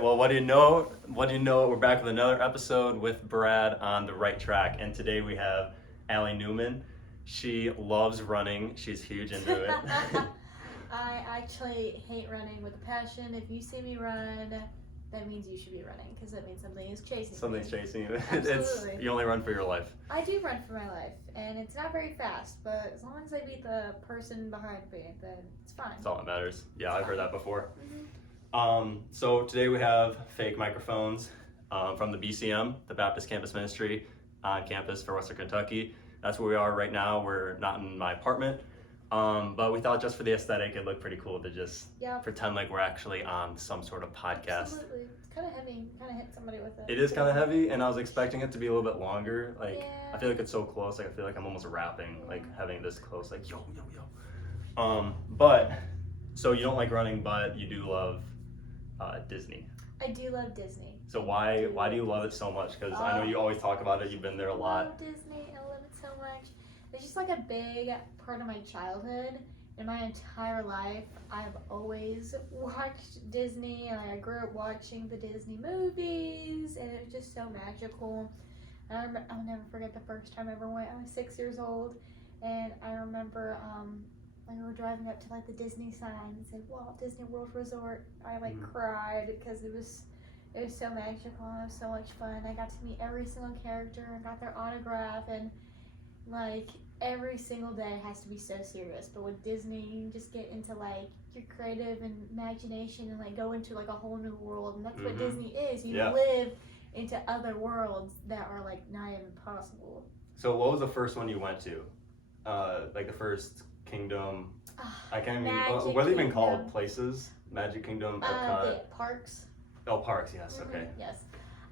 right, well, what do you know? We're back with another episode with Brad on the right track. And today we have Allie Newman. She loves running. She's huge into it. I actually hate running with a passion. If you see me run, that means you should be running because that means something is chasing Something's me. chasing you. Absolutely. You only run for your life. I do run for my life, and it's not very fast, but as long as I beat the person behind me, then it's fine. That's all that matters. Yeah, I've heard that before. Mm-hmm. So today we have fake microphones from the BCM, the Baptist Campus Ministry, on campus for Western Kentucky. That's where we are right now. We're not in my apartment, but we thought just for the aesthetic, it looked pretty cool to just pretend like we're actually on some sort of podcast. Absolutely. It's kind of heavy. Kind of hit somebody with it. It is kind of heavy, and I was expecting it to be a little bit longer. Like, Yeah. I feel like it's so close. Like, I feel like I'm almost rapping, like having it this close. Like, yo, yo, yo. But so you don't like running, but you do love Disney. I do love Disney. So why do you love it so much? Because I know you always talk about it. You've been there a lot. I love Disney. I love it so much. It's just like a big part of my childhood. In my entire life, I've always watched Disney, and I grew up watching the Disney movies, and it was just so magical. And I'll never forget the first time I ever went. I was 6 years old, and I remember like we were driving up to like the Disney sign and said Walt Disney World Resort. I cried because it was so magical. It was so much fun. I got to meet every single character and got their autograph, and like every single day has to be so serious. But with Disney, you just get into like your creative and imagination and like go into like a whole new world, and that's what Disney is. You live into other worlds that are like not even possible. So what was the first one you went to? Like the first Kingdom. I can't even. What are they even called? Places? Magic Kingdom. The parks. Oh, parks. Yes. Okay. Yes.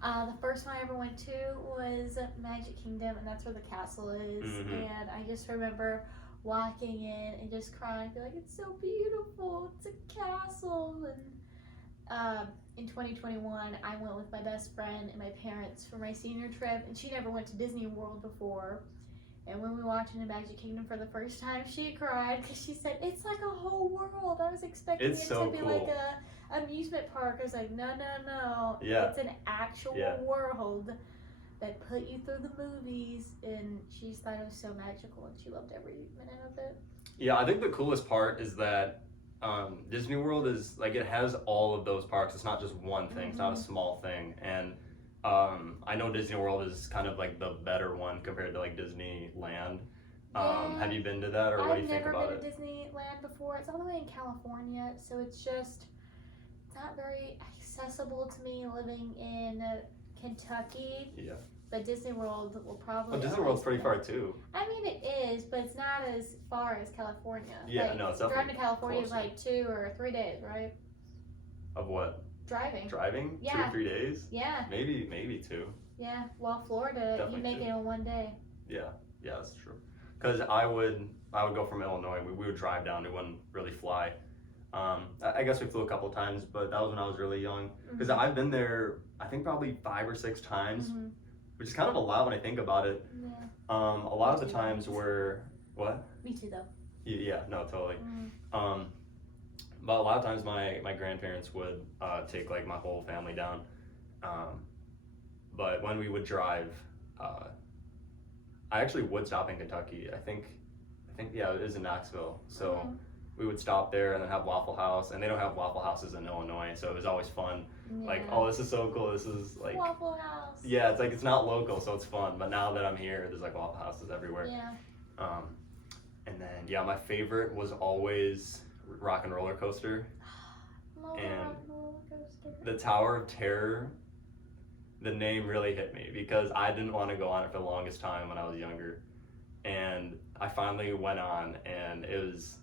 The first one I ever went to was Magic Kingdom, and that's where the castle is. And I just remember walking in and just crying, be like, "It's so beautiful! It's a castle!" And in 2021, I went with my best friend and my parents for my senior trip, and she never went to Disney World before. And when we walked into Magic Kingdom for the first time, she cried because she said, "It's like a whole world. I was expecting it to be like a amusement park." I was like, no. Yeah. It's an actual world that put you through the movies, and she just thought it was so magical, and she loved every minute of it. Yeah, I think the coolest part is that Disney World is like it has all of those parks. It's not just one thing. It's not a small thing, and I know Disney World is kind of like the better one compared to like Disneyland. Have you been to that, or what do you think about it? I've never been to Disneyland before. It's all the way in California, so it's not very accessible to me living in Kentucky. Yeah. But Disney World will probably. Oh, Disney World's pretty far too. I mean, it is, but it's not as far as California. Yeah, like, no, it's definitely driving to California closer. is like 2 or 3 days, right? Of what? Driving. Driving? Yeah. 2 or 3 days? Yeah. Maybe 2. Yeah. Well, Florida, Definitely you make 2. it in 1 day. Yeah, that's true. Because I would go from Illinois. We would drive down. We wouldn't really fly. I guess we flew a couple times, but that was when I was really young. Because I've been there, I think probably 5 or 6 times, which is kind of a lot when I think about it. Yeah. A lot of the times were what? Me too, though. Yeah, no, totally. But a lot of times my grandparents would take like my whole family down. But when we would drive, I actually would stop in Kentucky. I think yeah, it is in Knoxville. So we would stop there and then have Waffle House, and they don't have Waffle Houses in Illinois, so it was always fun. Yeah. Like, oh, this is so cool. This is like Waffle House. Yeah, it's like it's not local, so it's fun. But now that I'm here, there's like Waffle Houses everywhere. Yeah. And then my favorite was always Rock and Roller Coaster. And the Tower of Terror, the name really hit me because I didn't want to go on it for the longest time when I was younger. And I finally went on, and it was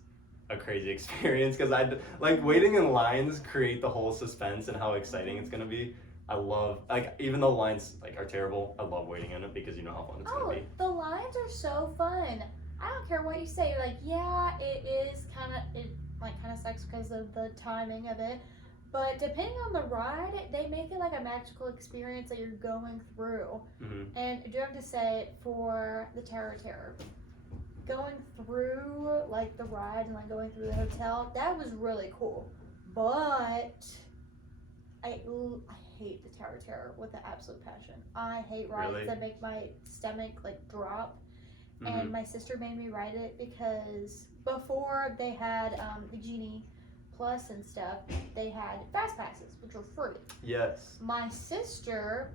a crazy experience because I like waiting in lines create the whole suspense and how exciting it's going to be. I love, like, even though lines like are terrible, I love waiting in it because you know how fun it's going to be. The lines are so fun. I don't care what you say. You're like, yeah, it kind of sucks because of the timing of it. But depending on the ride, they make it like a magical experience that you're going through. And I do have to say, for the Terror, going through like the ride and like going through the hotel, that was really cool. But I hate the Tower of Terror with an absolute passion. I hate rides that make my stomach like drop. Mm-hmm. And my sister made me ride it because before they had the Genie Plus and stuff, they had fast passes, which were free. Yes. My sister,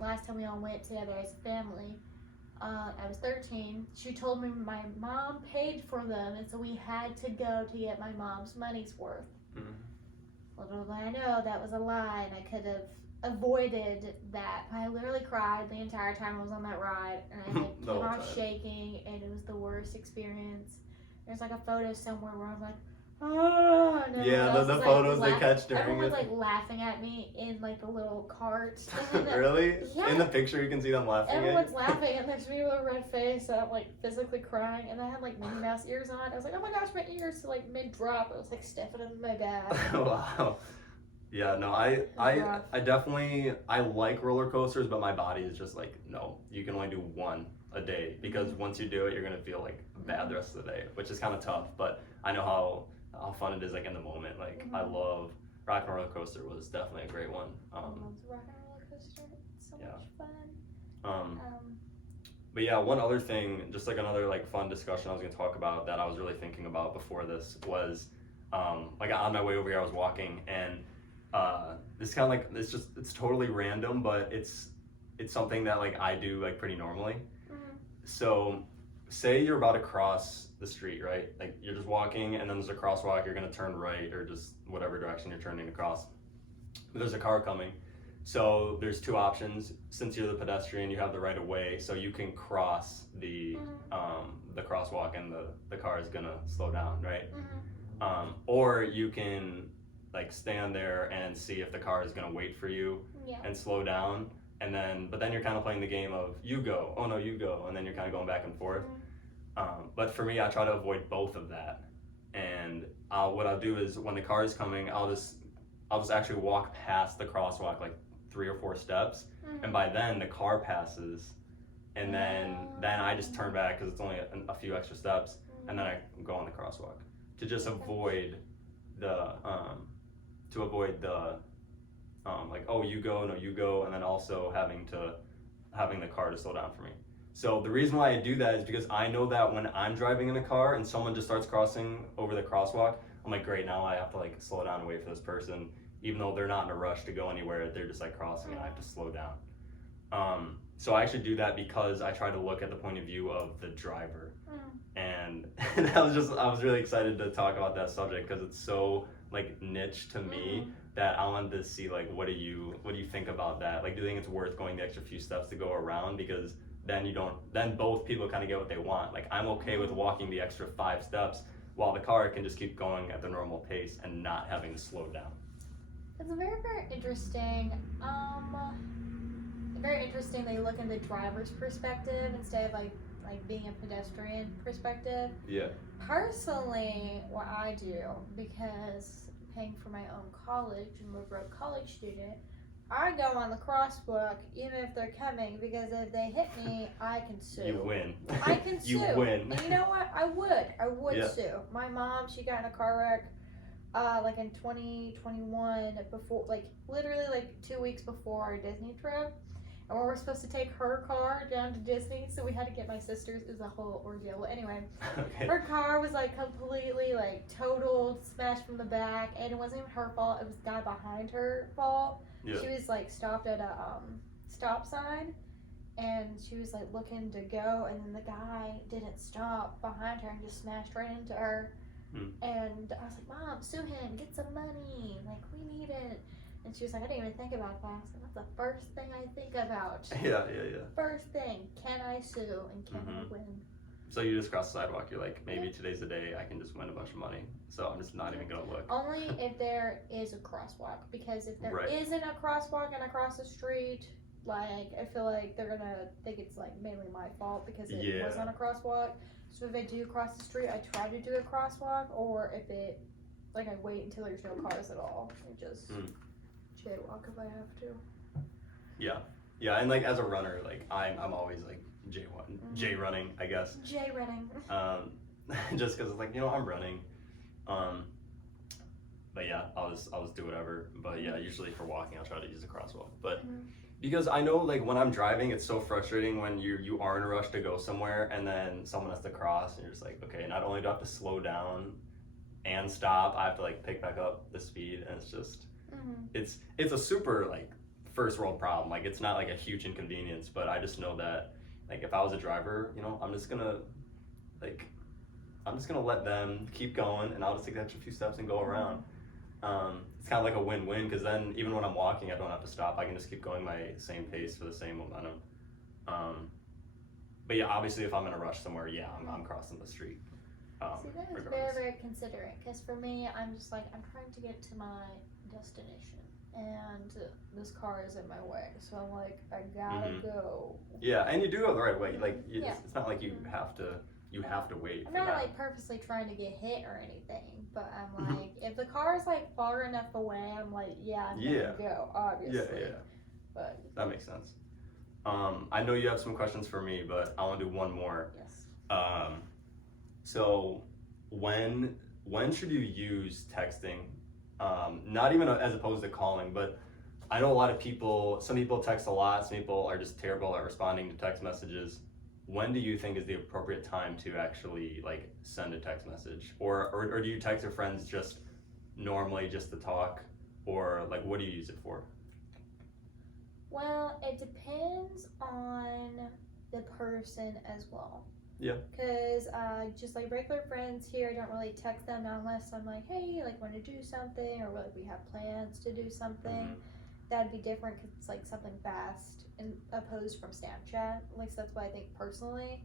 last time we all went together as a family, I was 13. She told me my mom paid for them, and so we had to go to get my mom's money's worth. Mm-hmm. Little did I know that was a lie, and I could have avoided that. I literally cried the entire time I was on that ride, and I like, came off shaking, and it was the worst experience. There's like a photo somewhere where I'm like, oh, and yeah, the photos they catch during everyone was it. like laughing at me in like the little cart. Really? Yeah. In the picture, you can see them laughing. Everyone's laughing, and there's me with a red face, and I'm like physically crying, and I had like Minnie Mouse ears on. I was like, oh my gosh, my ears! So like mid drop, I was like stiffening my back. Wow. Yeah, no, I definitely I like roller coasters, but my body is just like, no, you can only do one a day, because once you do it, you're gonna feel like bad the rest of the day, which is kind of tough. But I know how fun it is, like in the moment. Like I love Rock and Roller Coaster was definitely a great one. I love Rock and Roller Coaster. It's so much fun. But yeah, one other thing, just like another like fun discussion I was gonna talk about that I was really thinking about before this was, like on my way over here, I was walking, and this kind of like it's totally random, but it's something that like I do like pretty normally. So say you're about to cross the street, right? Like you're just walking, and then there's a crosswalk, you're gonna turn right or just whatever direction you're turning across. But there's a car coming. So there's two options. Since you're the pedestrian, you have the right of way, so you can cross the crosswalk, and the car is gonna slow down, right? Or you can like stand there and see if the car is gonna wait for you and slow down, and but then you're kind of playing the game of you go, oh no, you go, and then you're kind of going back and forth. But for me, I try to avoid both of that, and what I'll do is when the car is coming, I'll just actually walk past the crosswalk like 3 or 4 steps, and by then the car passes, and then I just turn back because it's only a few extra steps, and then I go on the crosswalk to just avoid the like, oh you go, no you go, and then also having the car to slow down for me. So the reason why I do that is because I know that when I'm driving in a car and someone just starts crossing over the crosswalk, I'm like, great, now I have to like slow down and wait for this person, even though they're not in a rush to go anywhere, they're just like crossing and I have to slow down. So I actually do that because I try to look at the point of view of the driver. And I was really excited to talk about that subject because it's so like niche to me that I wanted to see like what do you think about that? Like, do you think it's worth going the extra few steps to go around? Because then both people kind of get what they want. Like, I'm okay with walking the extra 5 steps while the car can just keep going at the normal pace and not having to slow down. It's very, very interesting. Very interesting that you look in the driver's perspective instead of like being a pedestrian perspective. Yeah. Personally, what I do, because paying for my own college and we're a broke college student, I go on the crosswalk even if they're coming, because if they hit me, I can sue. You win. I can sue. You win. And you know what? I would sue. My mom, she got in a car wreck like in 2021, before, like literally like 2 weeks before our Disney trip. And we were supposed to take her car down to Disney, so we had to get my sister's. It was a whole ordeal. But anyway, her car was like completely like totaled, smashed from the back, and it wasn't even her fault. It was the guy behind her fault. Yeah. She was like stopped at a stop sign, and she was like looking to go, and then the guy didn't stop behind her and just smashed right into her. And I was like, Mom, sue him, get some money, like we need it. And she was like, I didn't even think about that. I said, that's the first thing I think about. Yeah. First thing, can I sue and can I win? So you just cross the sidewalk, you're like, maybe today's the day I can just win a bunch of money. So I'm just not even gonna look. Only if there is a crosswalk, because if there isn't a crosswalk and across the street, like I feel like they're gonna think it's like mainly my fault because it was on a crosswalk. So if I do cross the street, I try to do a crosswalk, or if it, like I wait until there's no cars at all and just jaywalk if I have to. Yeah, and like as a runner, like I'm always like J running, I guess. J running. Just because it's like, I'm running. but yeah, I'll just do whatever. But yeah, usually for walking, I'll try to use the crosswalk. But Mm-hmm. because I know like when I'm driving, it's so frustrating when you are in a rush to go somewhere and then someone has to cross and you're just like, okay, not only do I have to slow down and stop, I have to like pick back up the speed, and it's just it's a super like first world problem. Like it's not like a huge inconvenience, but I just know that like if I was a driver, you know, like I'm just gonna let them keep going, and I'll just take the extra few steps and go around. It's kind of like a win-win, because then even when I'm walking, I don't have to stop. I can just keep going my same pace for the same momentum. But yeah, obviously, if I'm in a rush somewhere, yeah, I'm crossing the street. See, that is very, very considerate, because for me, I'm just like, I'm trying to get to my destination, and this car is in my way, so I'm like, I gotta go. Yeah, and you do go the right way. Like, it's not like you have to wait. I'm not like purposely trying to get hit or anything, but I'm like, if the car is like far enough away, I'm like, yeah, I'm gonna go, obviously. Yeah. But that makes sense. I know you have some questions for me, but I want to do one more. Yes. So when should you use texting? Not even as opposed to calling, but I know a lot of people, some people text a lot, some people are just terrible at responding to text messages. When do you think is the appropriate time to actually like send a text message? Or do you text your friends just normally just to talk? Or like what do you use it for? Well, it depends on the person as well. Yeah. Because just like regular friends here, I don't really text them unless I'm like, hey, like want to do something, or like we have plans to do something. That'd be different because it's like something fast and opposed from Snapchat. At least that's what I think personally.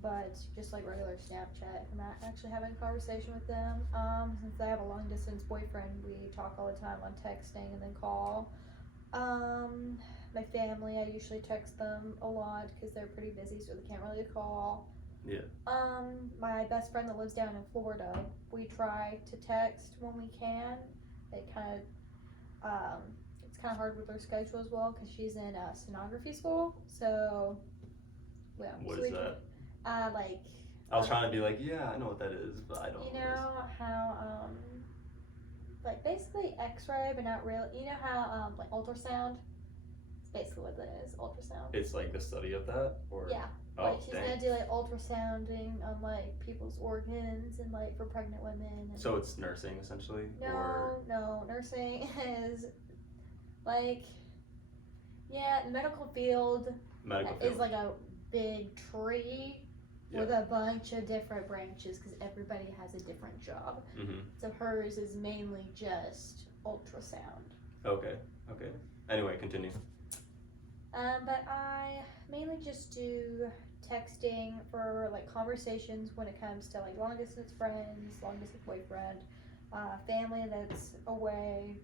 But just like regular Snapchat, if I'm not actually having a conversation with them, since I have a long distance boyfriend, we talk all the time on texting and then call. My family, I usually text them a lot because they're pretty busy, so they can't really call. Yeah. My best friend that lives down in Florida, we try to text when we can. It kind of, it's kind of hard with her schedule as well because she's in stenography school. So, well, what so is that? Like. I was trying to be like, yeah, I know what that is, but I don't. You know how like basically X-ray, but not real. You know how like ultrasound. It's basically what that is, ultrasound. It's like the study of that, or yeah. Oh, like she's gonna do like ultrasounding on like people's organs and like for pregnant women. And so it's nursing essentially. No, nursing is like the medical field is like a big tree. With a bunch of different branches because everybody has a different job. So hers is mainly just ultrasound. Okay. Anyway, continue. But I mainly just do texting for like conversations when it comes to like long distance friends, long distance boyfriend, family that's away.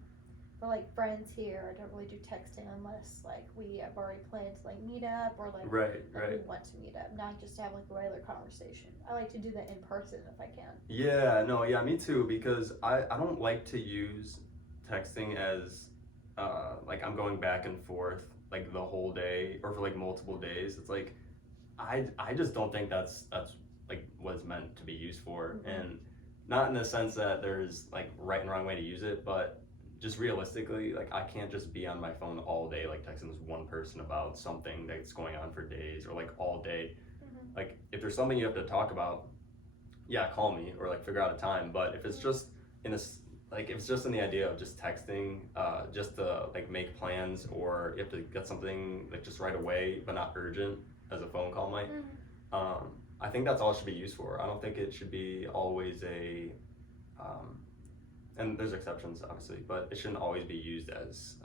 For like friends here, I don't really do texting unless like we have already planned to like meet up or like, we want to meet up, not just to have like a regular conversation. I like to do that in person if I can. Yeah, me too, because I don't like to use texting as like I'm going back and forth like the whole day or for like multiple days. It's like I just don't think that's like what it's meant to be used for. And not in the sense that there's like right and wrong way to use it, but just realistically, like I can't just be on my phone all day, like texting this one person about something that's going on for days or like all day. Like if there's something you have to talk about, yeah, call me or like figure out a time. But if it's just in if it's just in the idea of just texting, just to like make plans, or you have to get something like just right away but not urgent as a phone call might. I think that's all it should be used for. I don't think it should be always and there's exceptions obviously, but it shouldn't always be used as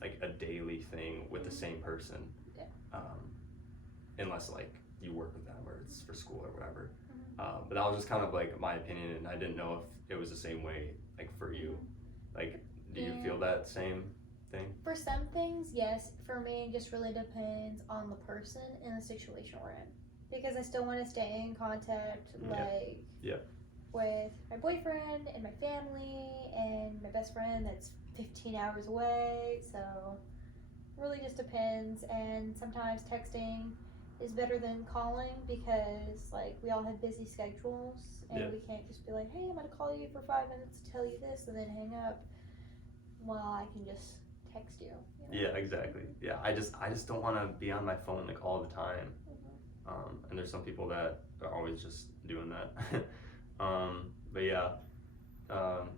like a daily thing with the same person. Unless like you work with them or it's for school or whatever. But that was just kind of like my opinion, and I didn't know if it was the same way like for you. Like, do you feel that same thing? For some things, yes. For me, it just really depends on the person and the situation we're in, because I still want to stay in contact with my boyfriend and my family and my best friend that's 15 hours away. So it really just depends. And sometimes texting is better than calling because like we all have busy schedules and we can't just be like, hey, I'm gonna call you for 5 minutes to tell you this and then hang up. Well, I can just text you. Yeah, exactly. Yeah, I just don't want to be on my phone like all the time. And there's some people that are always just doing that. But yeah,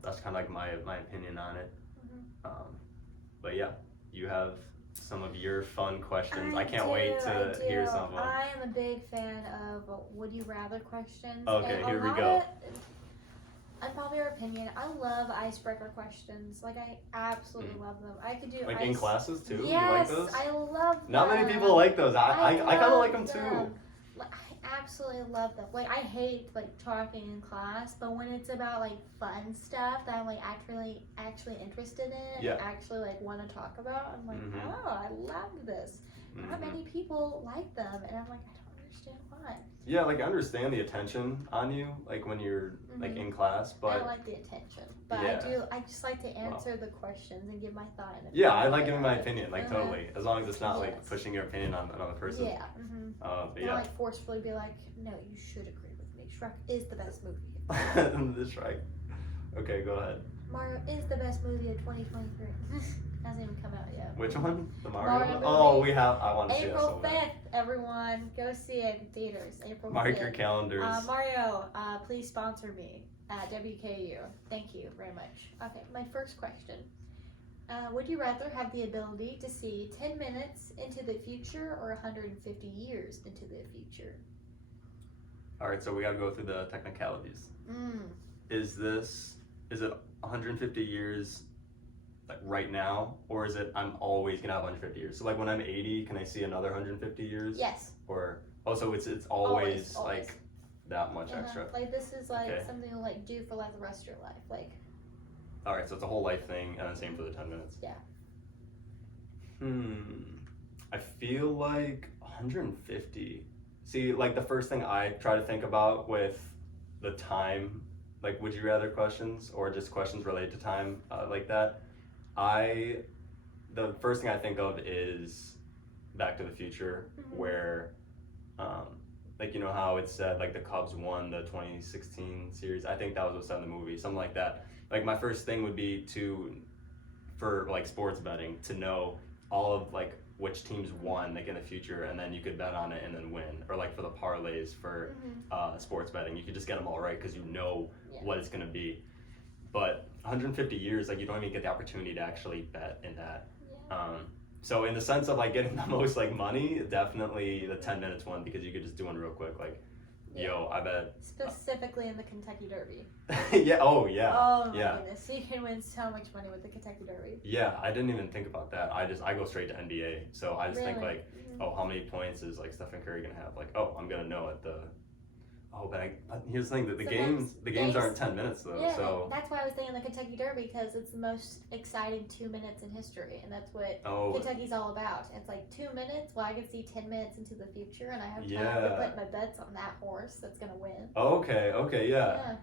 that's kind of like my opinion on it. But yeah, you have some of your fun questions. I can't wait to hear some of them. I am a big fan of would you rather questions. Okay, here we go. Unpopular opinion, I love icebreaker questions. Like, I absolutely love them. I could do like in classes too? Yes, you like those? I love them. Not many people like those. I kind of like them too. Like, I absolutely love them. Like, I hate like talking in class, but when it's about like fun stuff that I'm like actually interested in, actually like want to talk about, I'm like, oh, I love this. Not many people like them, and I'm like, I don't understand why. Yeah, like I understand the attention on you, like when you're like in class, but I don't like the attention, but I just like to answer the questions and give my thought. Yeah, I like giving my opinion, like totally, as long as it's not like pushing your opinion on another person. Yeah. But not like forcefully be like, no, you should agree with me. Shrek is the best movie. The Shrek. Okay, go ahead. Mario is the best movie of 2023. Hasn't even come out yet. Which one? The Mario one? movie. Oh, I want to see that April 5th, everyone. Go see it in theaters. April 5th. Mark your calendars. Mario, please sponsor me at WKU. Thank you very much. Okay, my first question. Would you rather have the ability to see 10 minutes into the future or 150 years into the future? Alright, so we gotta go through the technicalities. Is it 150 years like right now, or is it I'm always gonna have 150 years? So like when I'm 80, can I see another 150 years? Yes. Or so it's always like that much extra. Like this is like something to like do for like the rest of your life. Like. Alright, so it's a whole life thing, and the same for the 10 minutes. Yeah. I feel like 150. See, like the first thing I try to think about with the time, like would you rather questions or just questions related to time like that, the first thing I think of is Back to the Future, where like you know how it said like the Cubs won the 2016 series. I think that was what said in the movie, something like that. Like my first thing would be for like sports betting, to know all of like which teams won like in the future, and then you could bet on it and then win. Or like for the parlays for sports betting, you could just get them all right because you know what it's gonna be. But 150 years, like you don't even get the opportunity to actually bet in that. So in the sense of like getting the most like money, definitely the 10 minutes one, because you could just do one real quick, like yo, I bet specifically in the Kentucky Derby. Oh my goodness, so you can win so much money with the Kentucky Derby. Yeah, I didn't even think about that. I go straight to NBA, so I just think like, oh, how many points is like Stephen Curry gonna have? Like, oh, I'm gonna know at the. Oh, but here's the thing, that the games aren't 10 minutes though. Yeah, so that's why I was thinking the Kentucky Derby, because it's the most exciting 2 minutes in history, and that's what Kentucky's all about. It's like 2 minutes. Well, I can see 10 minutes into the future, and I have time to put my bets on that horse that's gonna win. Okay, yeah.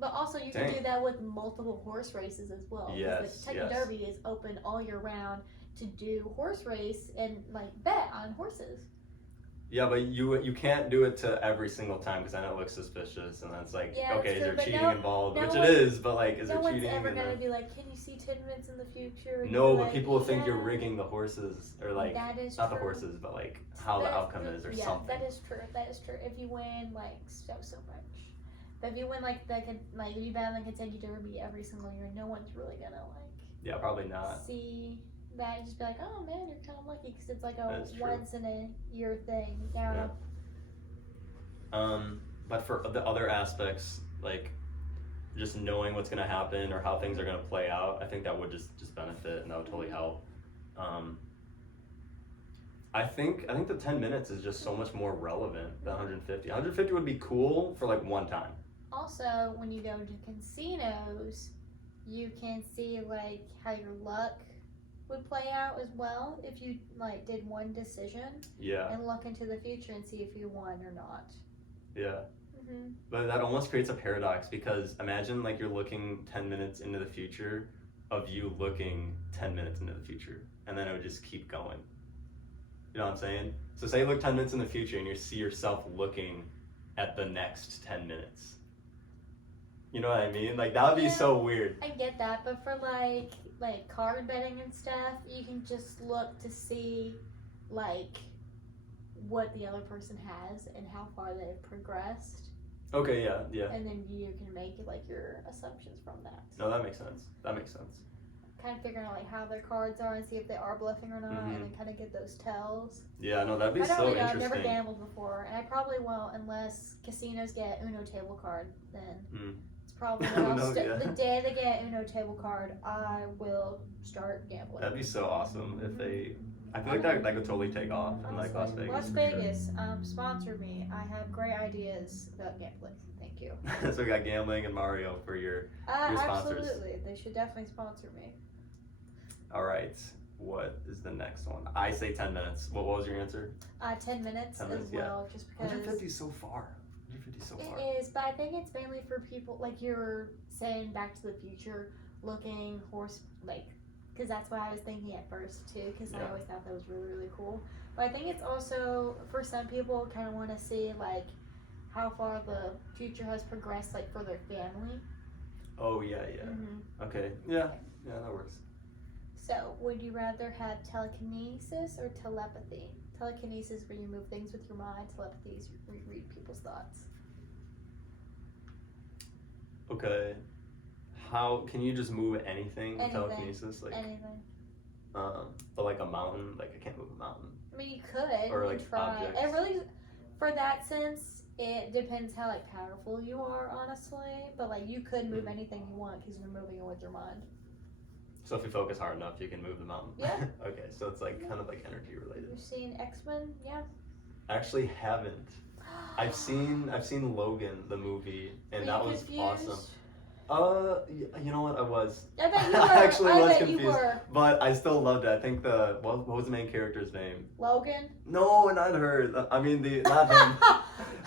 But also, you can do that with multiple horse races as well. Yes, the Kentucky Derby is open all year round to do horse race and like bet on horses. Yeah, but you can't do it to every single time, because then it looks suspicious, and then it's like, okay, is there cheating involved? Which it is, but like, is there cheating? No one's ever gonna be like, can you see 10 minutes in the future? No, but people will think you're rigging the horses, or like, that is not true. The horses, but like how the outcome is, or something. That is true. If you win like so much, but if you win like if you bet on the Kentucky Derby every single year, no one's really gonna like. Yeah, probably not. See that and just be like, oh man, you're kind of lucky, because it's like a once in a year thing. Yeah. But for the other aspects, like just knowing what's gonna happen or how things are gonna play out, I think that would just benefit, and that would totally help. I think the 10 minutes is just so much more relevant than 150. 150 would be cool for like one time. Also, when you go to casinos, you can see like how your luck would play out as well if you like did one decision and look into the future and see if you won or not. But that almost creates a paradox, because imagine like you're looking 10 minutes into the future of you looking 10 minutes into the future, and then it would just keep going. You know what I'm saying? So say you look 10 minutes in the future and you see yourself looking at the next 10 minutes. You know what I mean? Like, that would be so weird. I get that, but for like card betting and stuff, you can just look to see like what the other person has and how far they've progressed. Okay, yeah. And then you can make like your assumptions from that. No, that makes sense. Kind of figuring out like how their cards are and see if they are bluffing or not, and then kind of get those tells. Yeah, no, that'd be so interesting. I've never gambled before, and I probably won't unless casinos get Uno table card. Then it's probably the day they get Uno table card, I will start gambling. That'd be so awesome if they. I feel like that could totally take off in like Las Vegas. Las Vegas, sponsor me. I have great ideas about gambling. Thank you. So we got gambling and Mario for your sponsors. Absolutely, they should definitely sponsor me. All right, what is the next one? I say 10 minutes. What was your answer? 10 minutes, 10 minutes as well, just because 150 is so far. 150 is so far. It is, but I think it's mainly for people like you're saying Back to the Future, looking because that's what I was thinking at first too, because I always thought that was really, really cool. But I think it's also for some people kind of want to see like how far the future has progressed, like for their family. Oh yeah. Okay, yeah, that works. So, would you rather have telekinesis or telepathy? Telekinesis, where you move things with your mind. Telepathy is where you read people's thoughts. Okay. How can you just move anything with telekinesis? Like anything. But like a mountain, like I can't move a mountain. I mean, you could. Or like try. objects. It really, for that sense, it depends how like powerful you are, honestly. But like, you could move anything you want because you're moving it with your mind. So if you focus hard enough, you can move the mountain. Yeah. Okay, so it's like kind of like energy related. You've seen X-Men, yeah? I actually haven't. I've seen Logan, the movie, and that was awesome. You know what? I was. I bet you were. I actually was confused. You were. But I still loved it. I think what was the main character's name? Logan? No, not her. I mean not him.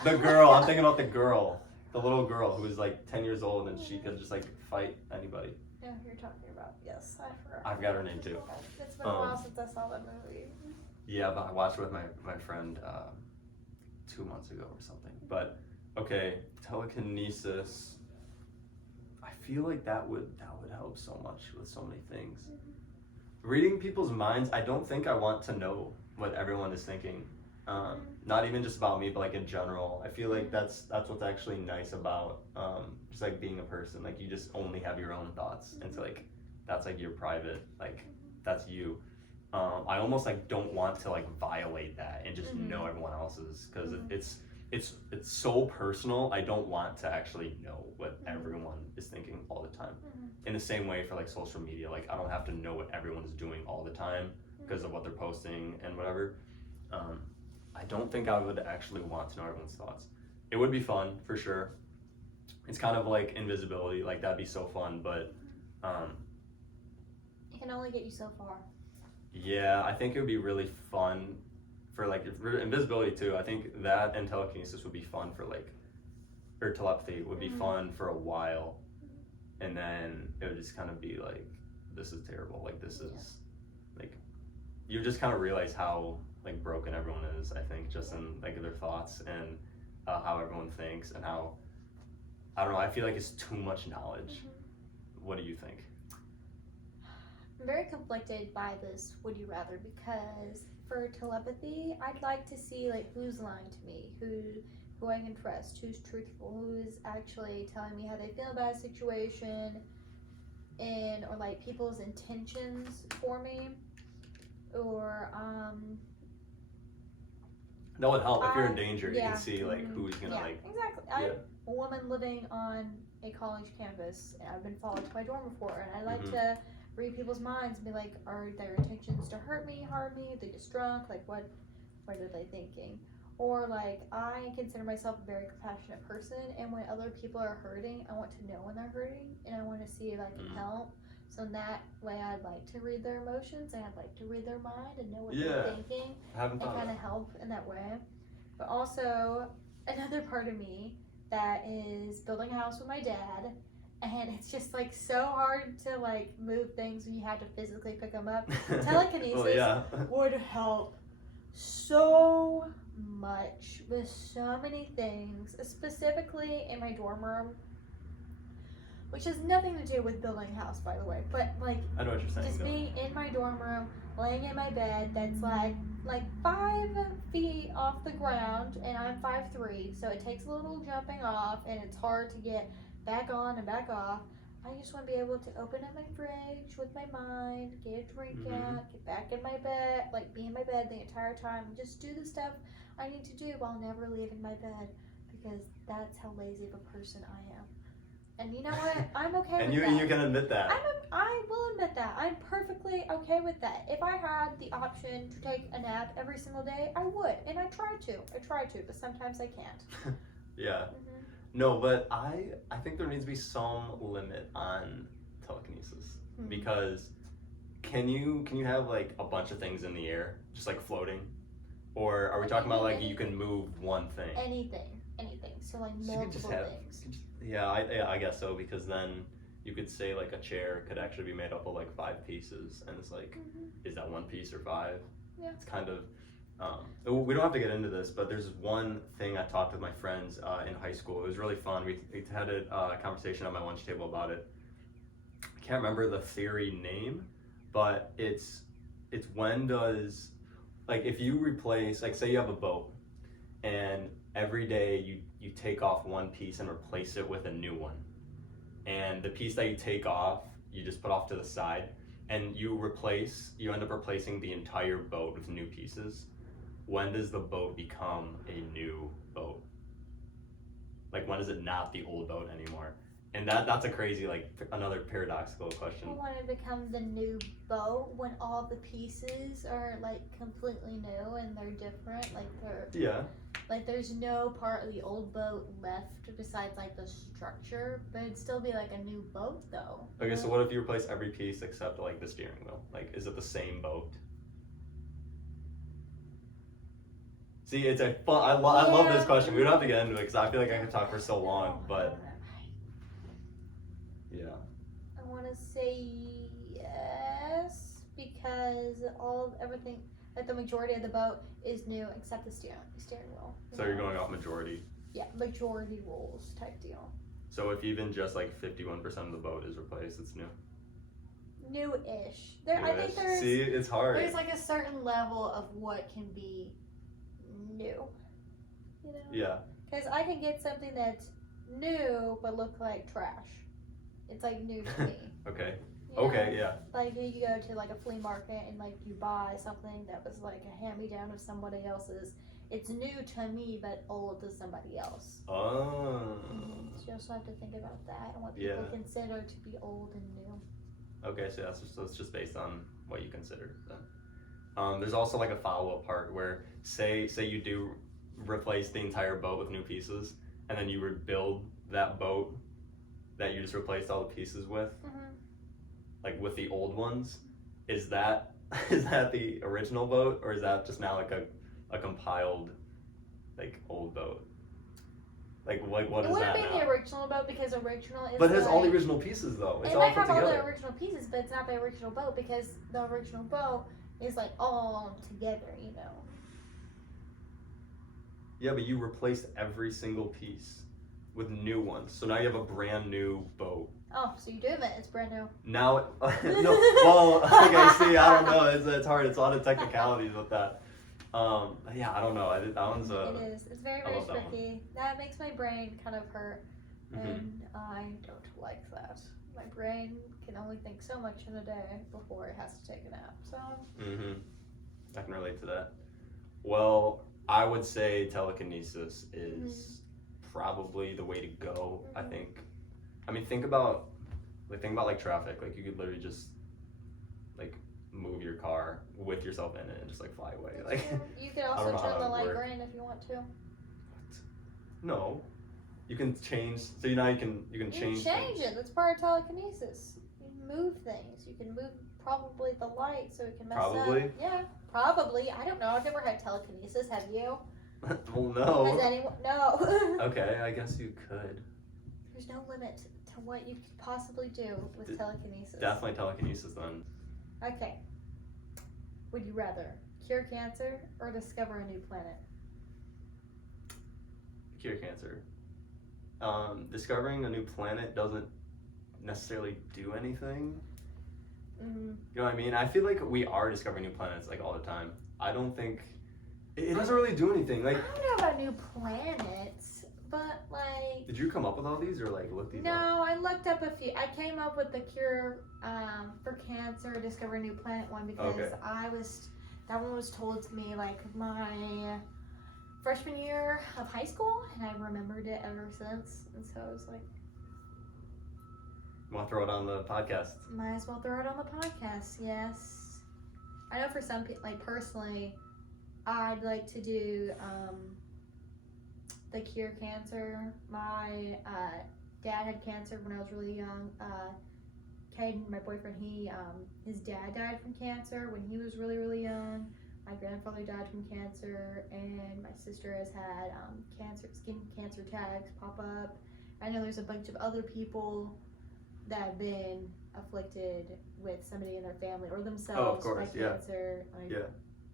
The girl. I'm thinking about the girl. The little girl who was like 10 years old and she could just like fight anybody. Yeah, you're talking about. Yes, I forgot. I forgot her name too. It's been a while since I saw that movie. Yeah, but I watched it with my friend 2 months ago or something. But okay, telekinesis. I feel like that would help so much with so many things. Reading people's minds. I don't think I want to know what everyone is thinking. Not even just about me, but like in general. I feel like that's what's actually nice about just like being a person. Like you just only have your own thoughts, and so like that's like your private, like that's you. I almost like don't want to like violate that and just know everyone else's, because it's so personal. I don't want to actually know what everyone is thinking all the time. In the same way for like social media, like I don't have to know what everyone's doing all the time because of what they're posting and whatever. I don't think I would actually want to know everyone's thoughts. It would be fun for sure. It's kind of like invisibility, like that'd be so fun, but it can only get you so far. Yeah, I think it would be really fun for like invisibility too. I think that and telekinesis would be fun for like, or telepathy would be fun for a while, and then it would just kind of be like, this is terrible. Like this is like, you just kind of realize how like broken everyone is. I think just in like their thoughts and how everyone thinks and how, I don't know. I feel like it's too much knowledge. What do you think? I'm very conflicted by this would you rather, because for telepathy, I'd like to see like who's lying to me, who I can trust, who's truthful, who's actually telling me how they feel about a situation, or like people's intentions for me, or that would help if you're in danger. You can see like who's gonna like. Exactly. I'm a woman living on a college campus, and I've been followed to my dorm before, and I like to read people's minds and be like, are their intentions to hurt me, harm me? Are they just drunk? Like what are they thinking? Or like, I consider myself a very compassionate person, and when other people are hurting, I want to know when they're hurting, and I want to see if I can help. So in that way, I'd like to read their emotions, and I'd like to read their mind and know what they're thinking, and kind of help in that way. But also, another part of me that is building a house with my dad, and it's just like so hard to like move things when you have to physically pick them up. Telekinesis would help so much with so many things, specifically in my dorm room, which has nothing to do with building a house, by the way, but like I know what you're saying. just being in my dorm room, laying in my bed that's like 5 feet off the ground, and I'm 5'3", so it takes a little jumping off, and it's hard to get back on and back off. I just want to be able to open up my fridge with my mind, get a drink out, get back in my bed, like be in my bed the entire time, and just do the stuff I need to do while never leaving my bed, because that's how lazy of a person I am. And you know what? I'm okay and with that. you can admit that. I will admit that. I'm perfectly okay with that. If I had the option to take a nap every single day, I would. And I try to, but sometimes I can't. Yeah. No, but I think there needs to be some limit on telekinesis. Because can you have like a bunch of things in the air, just like floating? Or are we talking about like you can move one thing? Anything. So like multiple things. Yeah, I guess so, because then you could say like a chair could actually be made up of like 5 pieces, and it's like, is that 1 piece or 5? Yeah. It's kind of, we don't have to get into this, but there's one thing I talked with my friends in high school. It was really fun. We had a conversation at my lunch table about it. I can't remember the theory name, but it's when does, like if you replace, like say you have a boat, and every day you take off 1 piece and replace it with a new one. And the piece that you take off, you just put off to the side, and you end up replacing the entire boat with new pieces. When does the boat become a new boat? Like when is it not the old boat anymore? And that's a crazy, like another paradoxical question. When it becomes the new boat, when all the pieces are like completely new and they're different, like like there's no part of the old boat left besides like the structure, but it'd still be like a new boat though. Okay, so what if you replace every piece except like the steering wheel? Like, is it the same boat? See, it's a fun. I love this question. We don't have to get into it because I feel like I could talk for so long, but yeah. I want to say yes, because everything, like the majority of the boat is new except the steering wheel. So you're going off majority? Yeah, majority rules type deal. So if even just like 51% of the boat is replaced, it's new? New-ish. I think there's... See, it's hard. There's like a certain level of what can be new. You know? Yeah. Because I can get something that's new but look like trash. It's like new to me. Okay. You know? Okay, yeah. Like you go to like a flea market and like you buy something that was like a hand-me-down of somebody else's. It's new to me but old to somebody else. Oh. So you also have to think about that and what people consider to be old and new. Okay, so that's just based on what you consider then. There's also like a follow-up part where say you do replace the entire boat with new pieces, and then you rebuild that boat that you just replaced all the pieces with, like with the old ones. Is that the original boat, or is that just now like a compiled like old boat? Like what is that now? It wouldn't be the original boat because original is. But it has all the original pieces though. It's it all might put have together. all the original pieces, but it's not the original boat because the original boat is like all together, you know. Yeah, but you replaced every single piece with new ones, so now you have a brand new boat. Oh, so you do admit it's brand new. Now, no, well, okay, see, I don't know, it's hard, it's a lot of technicalities with that. Yeah, I don't know, that one's it is, it's very, very tricky. That makes my brain kind of hurt, and I don't like that. My brain can only think so much in a day before it has to take a nap, so. I can relate to that. Well, I would say telekinesis is probably the way to go. I think. I mean, think about like traffic. Like you could literally just like move your car with yourself in it and just like fly away. Like you could also turn the light green if you want to. What? No, you can change. So now you can change. Change it. That's part of telekinesis. You can move things. You can move probably the light so it can mess up. Yeah. Probably. I don't know. I've never had telekinesis. Have you? Well, no. Has anyone? No. Okay, I guess you could. There's no limit to what you could possibly do with telekinesis. Definitely telekinesis then. Okay. Would you rather Cure cancer or discover a new planet? Cure cancer. Discovering a new planet doesn't necessarily do anything. You know what I mean? I feel like we are discovering new planets like all the time. I don't think it doesn't really do anything. Like, I don't know about new planets, but like. Did you come up with all these or like look these up? No, I looked up a few. I came up with the cure for cancer, discover a new planet one because that one was told to me like my freshman year of high school, and I've remembered it ever since. And so I was like, you want to throw it on the podcast? Might as well throw it on the podcast. Yes, I know for some people, like personally, I'd like to do the cure cancer. My dad had cancer when I was really young. Caden, my boyfriend, his dad died from cancer when he was really, really young. My grandfather died from cancer, and my sister has had skin cancer tags pop up. I know there's a bunch of other people that have been afflicted with somebody in their family or themselves by cancer. My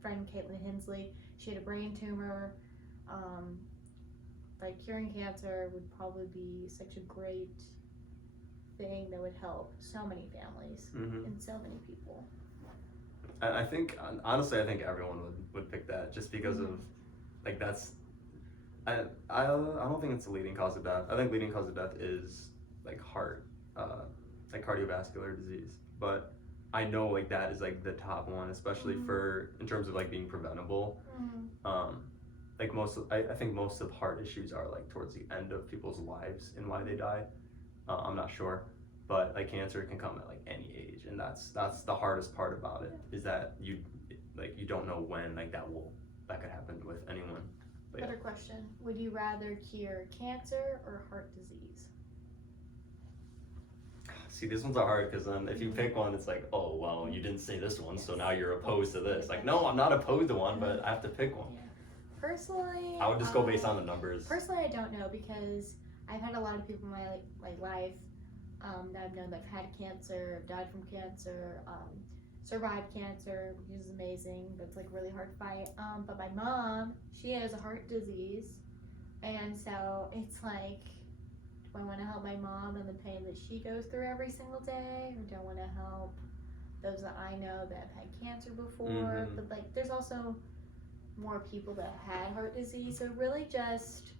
friend Caitlin Hensley, she had a brain tumor. Like curing cancer would probably be such a great thing that would help so many families and so many people. I think honestly, I think everyone would pick that just because of like that's. I don't think it's the leading cause of death. I think leading cause of death is like heart, like cardiovascular disease. But I know like that is like the top one, especially for in terms of like being preventable. Like I think most of heart issues are like towards the end of people's lives and why they die. I'm not sure, but like cancer can come at like any age, and that's the hardest part about it is that you don't know when like that could happen with anyone. But, Another question: would you rather cure cancer or heart disease? See, this one's hard because if you pick one, it's like, oh well, you didn't say this one, so now you're opposed to this. Like, no, I'm not opposed to one, but I have to pick one. Yeah. Personally, I would just go based on the numbers. Personally, I don't know because I've had a lot of people in my life that I've known that have had cancer, died from cancer, survived cancer, which is amazing, but it's like really hard to fight. But my mom, she has a heart disease, and so it's like, do I want to help my mom and the pain that she goes through every single day, or do I want to help those that I know that have had cancer before? But like, there's also more people that have had heart disease, so it really just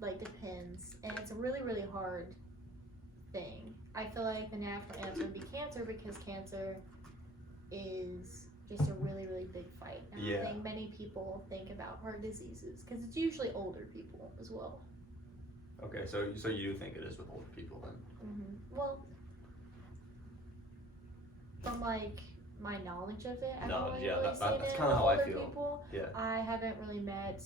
like depends, and it's a really, really hard thing. I feel like the natural answer would be cancer because cancer is just a really, really big fight. And I think many people think about heart diseases because it's usually older people as well. Okay, so you think it is with older people then? Well, from like my knowledge of it, that's kind of how I feel. People. Yeah. I haven't really met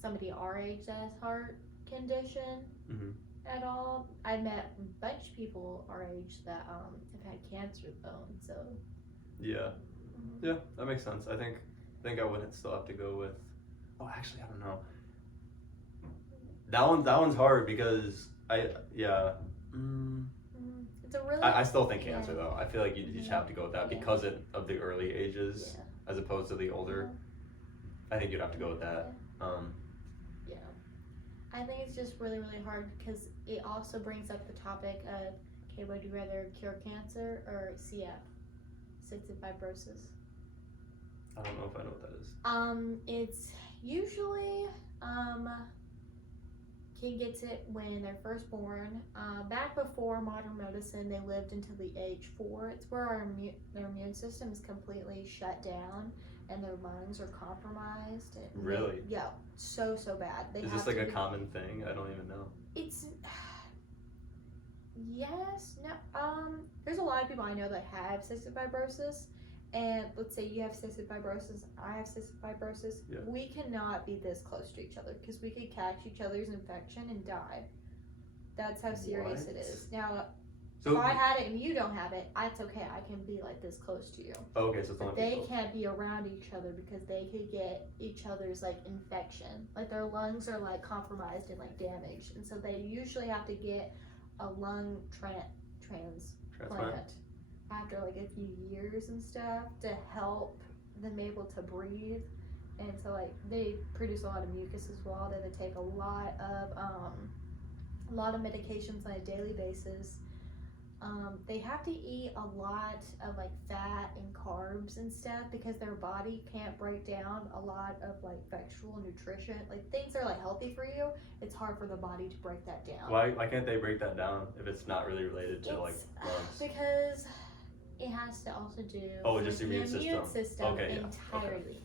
somebody our age that has heart condition at all. I met a bunch of people our age that have had cancer though, and so. Yeah, that makes sense. I think I would still have to go with. Oh, actually, I don't know. That one's hard because It's a really. I still think cancer though. I feel like you just have to go with that because of the early ages as opposed to the older. I think you'd have to go with that. I think it's just really, really hard because it also brings up the topic of, okay, would you rather cure cancer or CF, cystic fibrosis? I don't know if I know what that is. It's usually kid gets it when they're first born. Back before modern medicine, they lived until the age 4. It's where their immune system is completely shut down and their lungs are compromised. Really? So bad. Is this like a common thing? I don't even know. It's yes, no. There's a lot of people I know that have cystic fibrosis, and let's say you have cystic fibrosis, I have cystic fibrosis. We cannot be this close to each other because we could catch each other's infection and die. That's how serious it is. Now, if I had it and you don't have it, it's okay. I can be like this close to you. Okay, so it's but they can't be around each other because they could get each other's like infection. Like their lungs are like compromised and like damaged, and so they usually have to get a lung transplant after like a few years and stuff to help them be able to breathe. And so like they produce a lot of mucus as well. They take a lot of medications on a daily basis. They have to eat a lot of like fat and carbs and stuff because their body can't break down a lot of like vegetable nutrition, like things that are like healthy for you. It's hard for the body to break that down. Why can't they break that down if it's not really related to like lungs? Because it has to also do just with the immune system Okay,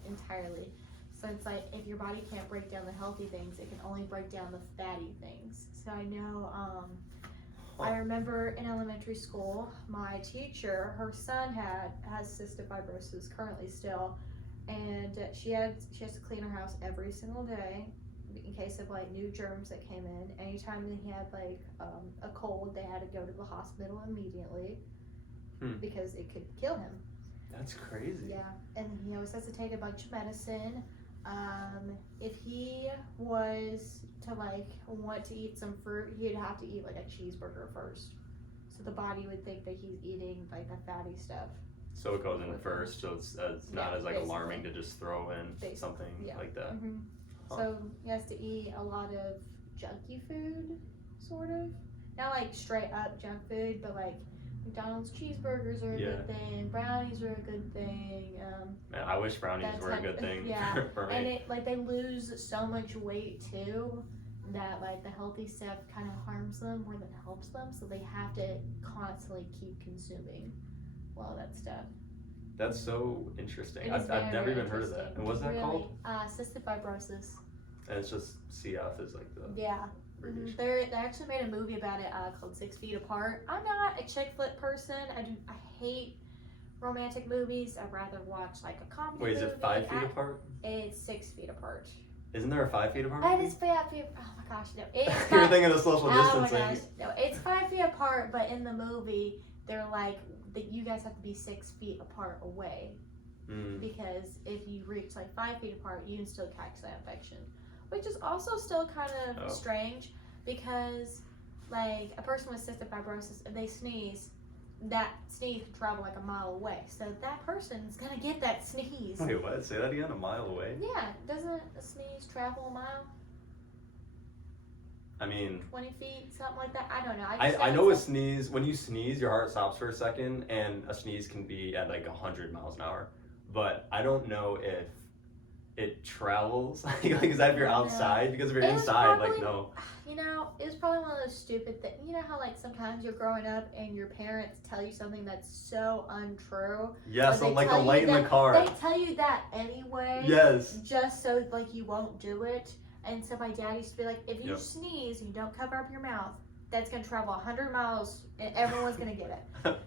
entirely. So it's like if your body can't break down the healthy things, it can only break down the fatty things. So I know I remember in elementary school, my teacher, her son has cystic fibrosis currently still, and she has to clean her house every single day in case of like new germs that came in. Anytime that he had like a cold, they had to go to the hospital immediately because it could kill him. That's crazy. Yeah, and he always has to take a bunch of medicine. If he was to like want to eat some fruit, he'd have to eat like a cheeseburger first. So the body would think that he's eating like the fatty stuff. So it goes in first, so it's not as like basically. alarming to just throw in something like that. So he has to eat a lot of junky food, sort of. Not like straight up junk food, but like McDonald's cheeseburgers are a good thing. Brownies are a good thing. Man, I wish brownies were a good thing for me. And it like they lose so much weight too that like the healthy stuff kind of harms them more than helps them. So they have to constantly keep consuming all that stuff. That's so interesting. I've never even heard of that. And what's that called? Cystic fibrosis. And it's just CF is like the They actually made a movie about it called 6 Feet Apart. I'm not a chick flick person. I hate romantic movies. I'd rather watch like a comedy movie. Wait, is it 5 feet apart? It's 6 feet apart. Isn't there a 5 feet apart? It is 5 feet. Oh my gosh, no. You're thinking of social distancing. Oh my gosh, no. It's 5 feet apart, but in the movie, they're like, you guys have to be 6 feet apart away. Because if you reach like 5 feet apart, you can still catch that infection. Which is also still kind of strange because, like, a person with cystic fibrosis, if they sneeze, that sneeze can travel like a mile away. So that person's going to get that sneeze. Wait, what? Say that again? A mile away? Yeah. Doesn't a sneeze travel a mile? I mean... 20 feet, something like that? I don't know. I know a sneeze, when you sneeze, your heart stops for a second, and a sneeze can be at like 100 miles an hour. But I don't know if it travels, like is that if you're outside? Because if you're inside, probably, like no. You know, it was probably one of those stupid things. You know how like sometimes you're growing up and your parents tell you something that's so untrue. Yeah, so like the light in the car. They tell you that anyway. Yes. Just so like you won't do it. And so my dad used to be like, if you sneeze and you don't cover up your mouth, that's gonna travel 100 miles and everyone's gonna get it.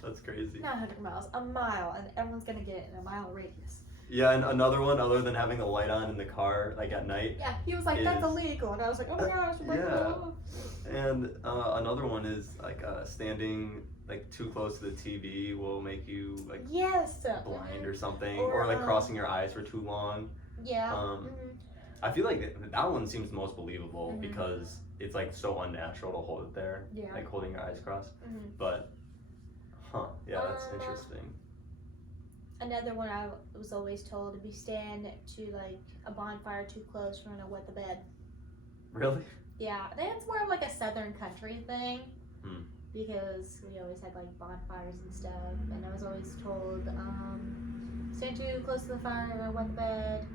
That's crazy. Not 100 miles, a mile, and everyone's gonna get it in a mile radius. Yeah, and another one other than having the light on in the car, like at night. Yeah, he was like, that's illegal. And I was like, oh my gosh. And another one is like standing like too close to the TV will make you like blind or something. Or like crossing your eyes for too long. Yeah. I feel like that one seems most believable because it's like so unnatural to hold it there. Yeah. Like holding your eyes crossed. But, that's interesting. Another one I was always told, if you stand to like a bonfire too close, you're gonna wet the bed. Really? Yeah, I think it's more of like a southern country thing because we always had like bonfires and stuff, and I was always told, stand too close to the fire, you're gonna wet the bed.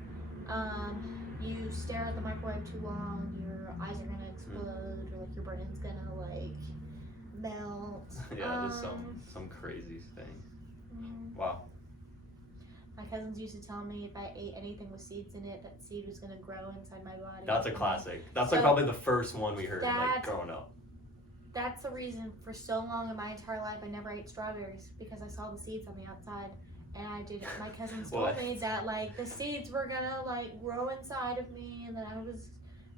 You stare at the microwave too long, your eyes are gonna explode, or like your brain's gonna like melt. Yeah, just some crazy thing. Wow. My cousins used to tell me if I ate anything with seeds in it, that seed was going to grow inside my body. That's a classic. That's like probably the first one we heard like growing up. That's the reason for so long in my entire life I never ate strawberries, because I saw the seeds on the outside. And I did. My cousins told me that like the seeds were going to like grow inside of me, and then I was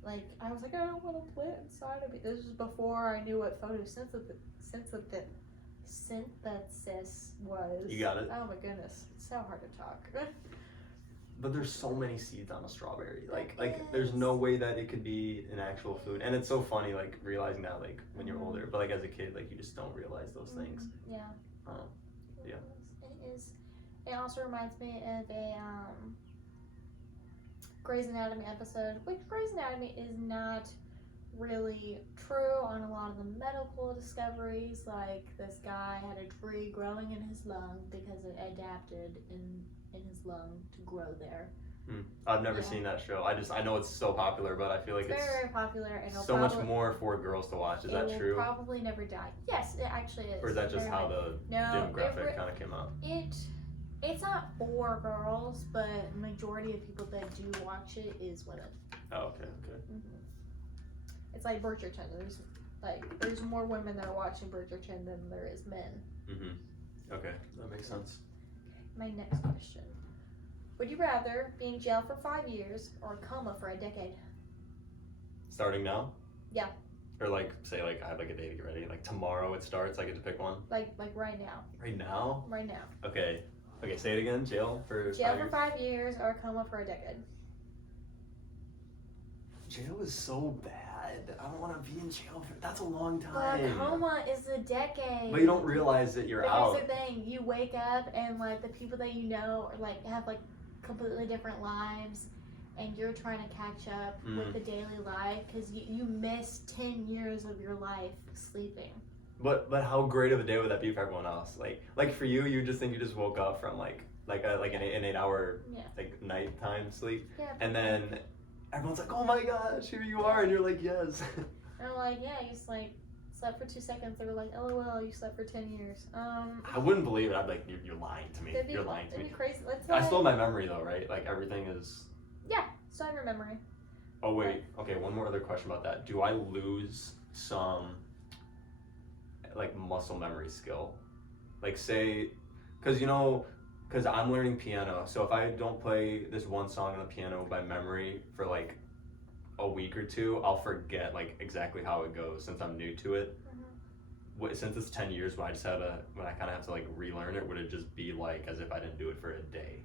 like I don't want to plant inside of me. This was before I knew what photosynthesis was. You got it. Oh my goodness, it's so hard to talk. But there's so many seeds on a strawberry. Like there's no way that it could be an actual food. And it's so funny like realizing that like when you're older, but like as a kid like you just don't realize those things. Yeah. Oh, yeah. It is. It also reminds me of a Grey's Anatomy episode, which Grey's Anatomy is not really true on a lot of the medical discoveries. Like this guy had a tree growing in his lung because it adapted in his lung to grow there. I've never seen that show. I know it's so popular, but I feel like it's very, very popular and so much more for girls to watch. Is that true? It will probably never die. Yes, it actually is. Or is that just how the demographic kind of came out? It's not for girls, but majority of people that do watch it is women. Oh, okay. Mm-hmm. It's like Bridgerton. There's more women that are watching Bridgerton than there is men. Mm-hmm. Okay, that makes sense. Okay, my next question. Would you rather be in jail for 5 years or a coma for a decade? Starting now? Yeah. Or say I have a day to get ready. Like tomorrow it starts, I get to pick one? Like right now. Right now? Right now. Okay, say it again. Jail for 5 years or a coma for a decade. Jail is so bad. I don't want to be in jail for. That's a long time. But coma is a decade. But you don't realize that you're out. Here's the thing: you wake up and the people that you know are have completely different lives, and you're trying to catch up with the daily life because you missed 10 years of your life sleeping. But how great of a day would that be for everyone else? Like for you, you just think you just woke up from an 8-hour nighttime sleep, and then everyone's like, oh my gosh, here you are, and you're like, yes. And I'm like, yeah, you slept for 2 seconds. They were like, LOL, you slept for 10 years. I wouldn't believe it. I'd be like, you're lying to me. You're lying to me. It'd be crazy. I still have my memory though, right? Like everything is. Yeah, still have your memory. Oh wait, okay. One more other question about that. Do I lose some muscle memory skill? Say, because I'm learning piano. So if I don't play this one song on the piano by memory for a week or two, I'll forget exactly how it goes since I'm new to it. Mm-hmm. Since it's 10 years, when I kind of have to relearn it, would it just be as if I didn't do it for a day?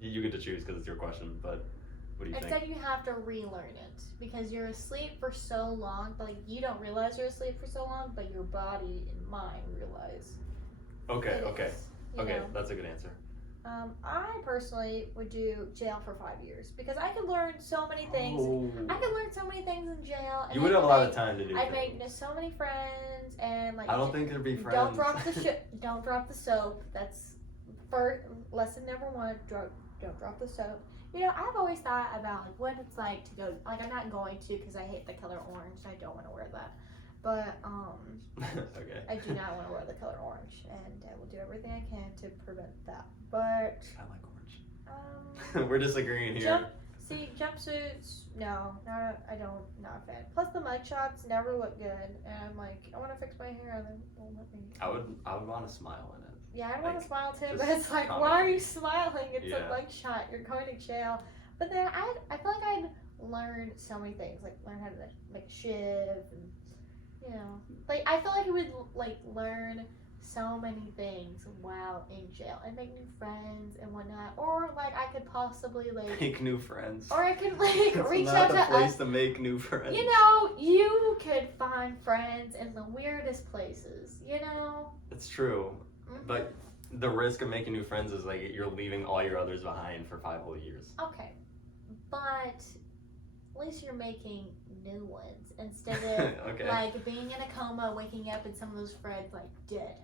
You get to choose because it's your question, but what do you think? Instead, you have to relearn it because you're asleep for so long, but you don't realize you're asleep for so long, but your body and mind realize. Okay, you know? That's a good answer. I personally would do jail for 5 years because I could learn so many things. I could learn so many things in jail. And you would have a lot of time to do. I'd make so many friends and I don't think there'd be friends. Don't drop the soap. That's lesson number 1. Don't drop the soap. I've always thought about what it's like to go. I'm not going to because I hate the color orange. I don't want to wear that. But okay. I do not want to wear the color orange, and I will do everything I can to prevent that. But I like orange. We're disagreeing here. Jumpsuits. No, I don't. Not a fan. Plus the mug shots never look good, and I'm like, I want to fix my hair, and then won't let me. I would want to smile in it. Yeah, I want to smile too, but it's like, why are you smiling? It's a mug shot. You're going to jail. But then I feel like I'd learn so many things, learn how to make a shiv and. I feel like I would learn so many things while in jail and make new friends and whatnot, or I could possibly make new friends, or I could reach out to place to make new friends. You could find friends in the weirdest places. It's true, but the risk of making new friends is you're leaving all your others behind for 5 whole years. Okay, but at least you're making new ones instead of okay. Being in a coma, waking up and some of those friends dead.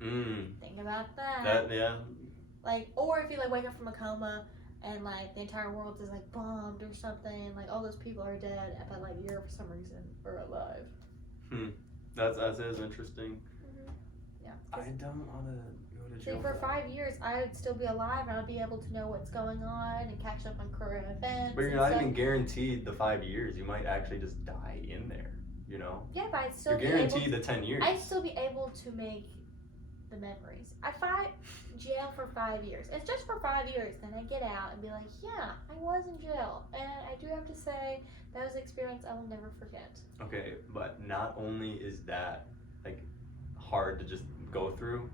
Think about that. Yeah. Or if you wake up from a coma and the entire world is bombed or something, all those people are dead, but you're for some reason are alive. That is interesting. Mm-hmm. Yeah. I don't want to go to jail. See, for 5 years, I would still be alive and I'd be able to know what's going on and catch up on current events. But you're not even guaranteed the 5 years. You might actually just die in there. Yeah, but I'd still you're guaranteed the 10 years. I'd still be able to make the memories. I fight jail for 5 years. It's just for 5 years. Then I get out and be like, yeah, I was in jail. And I do have to say, that was an experience I will never forget. Okay, but not only is that hard to just go through,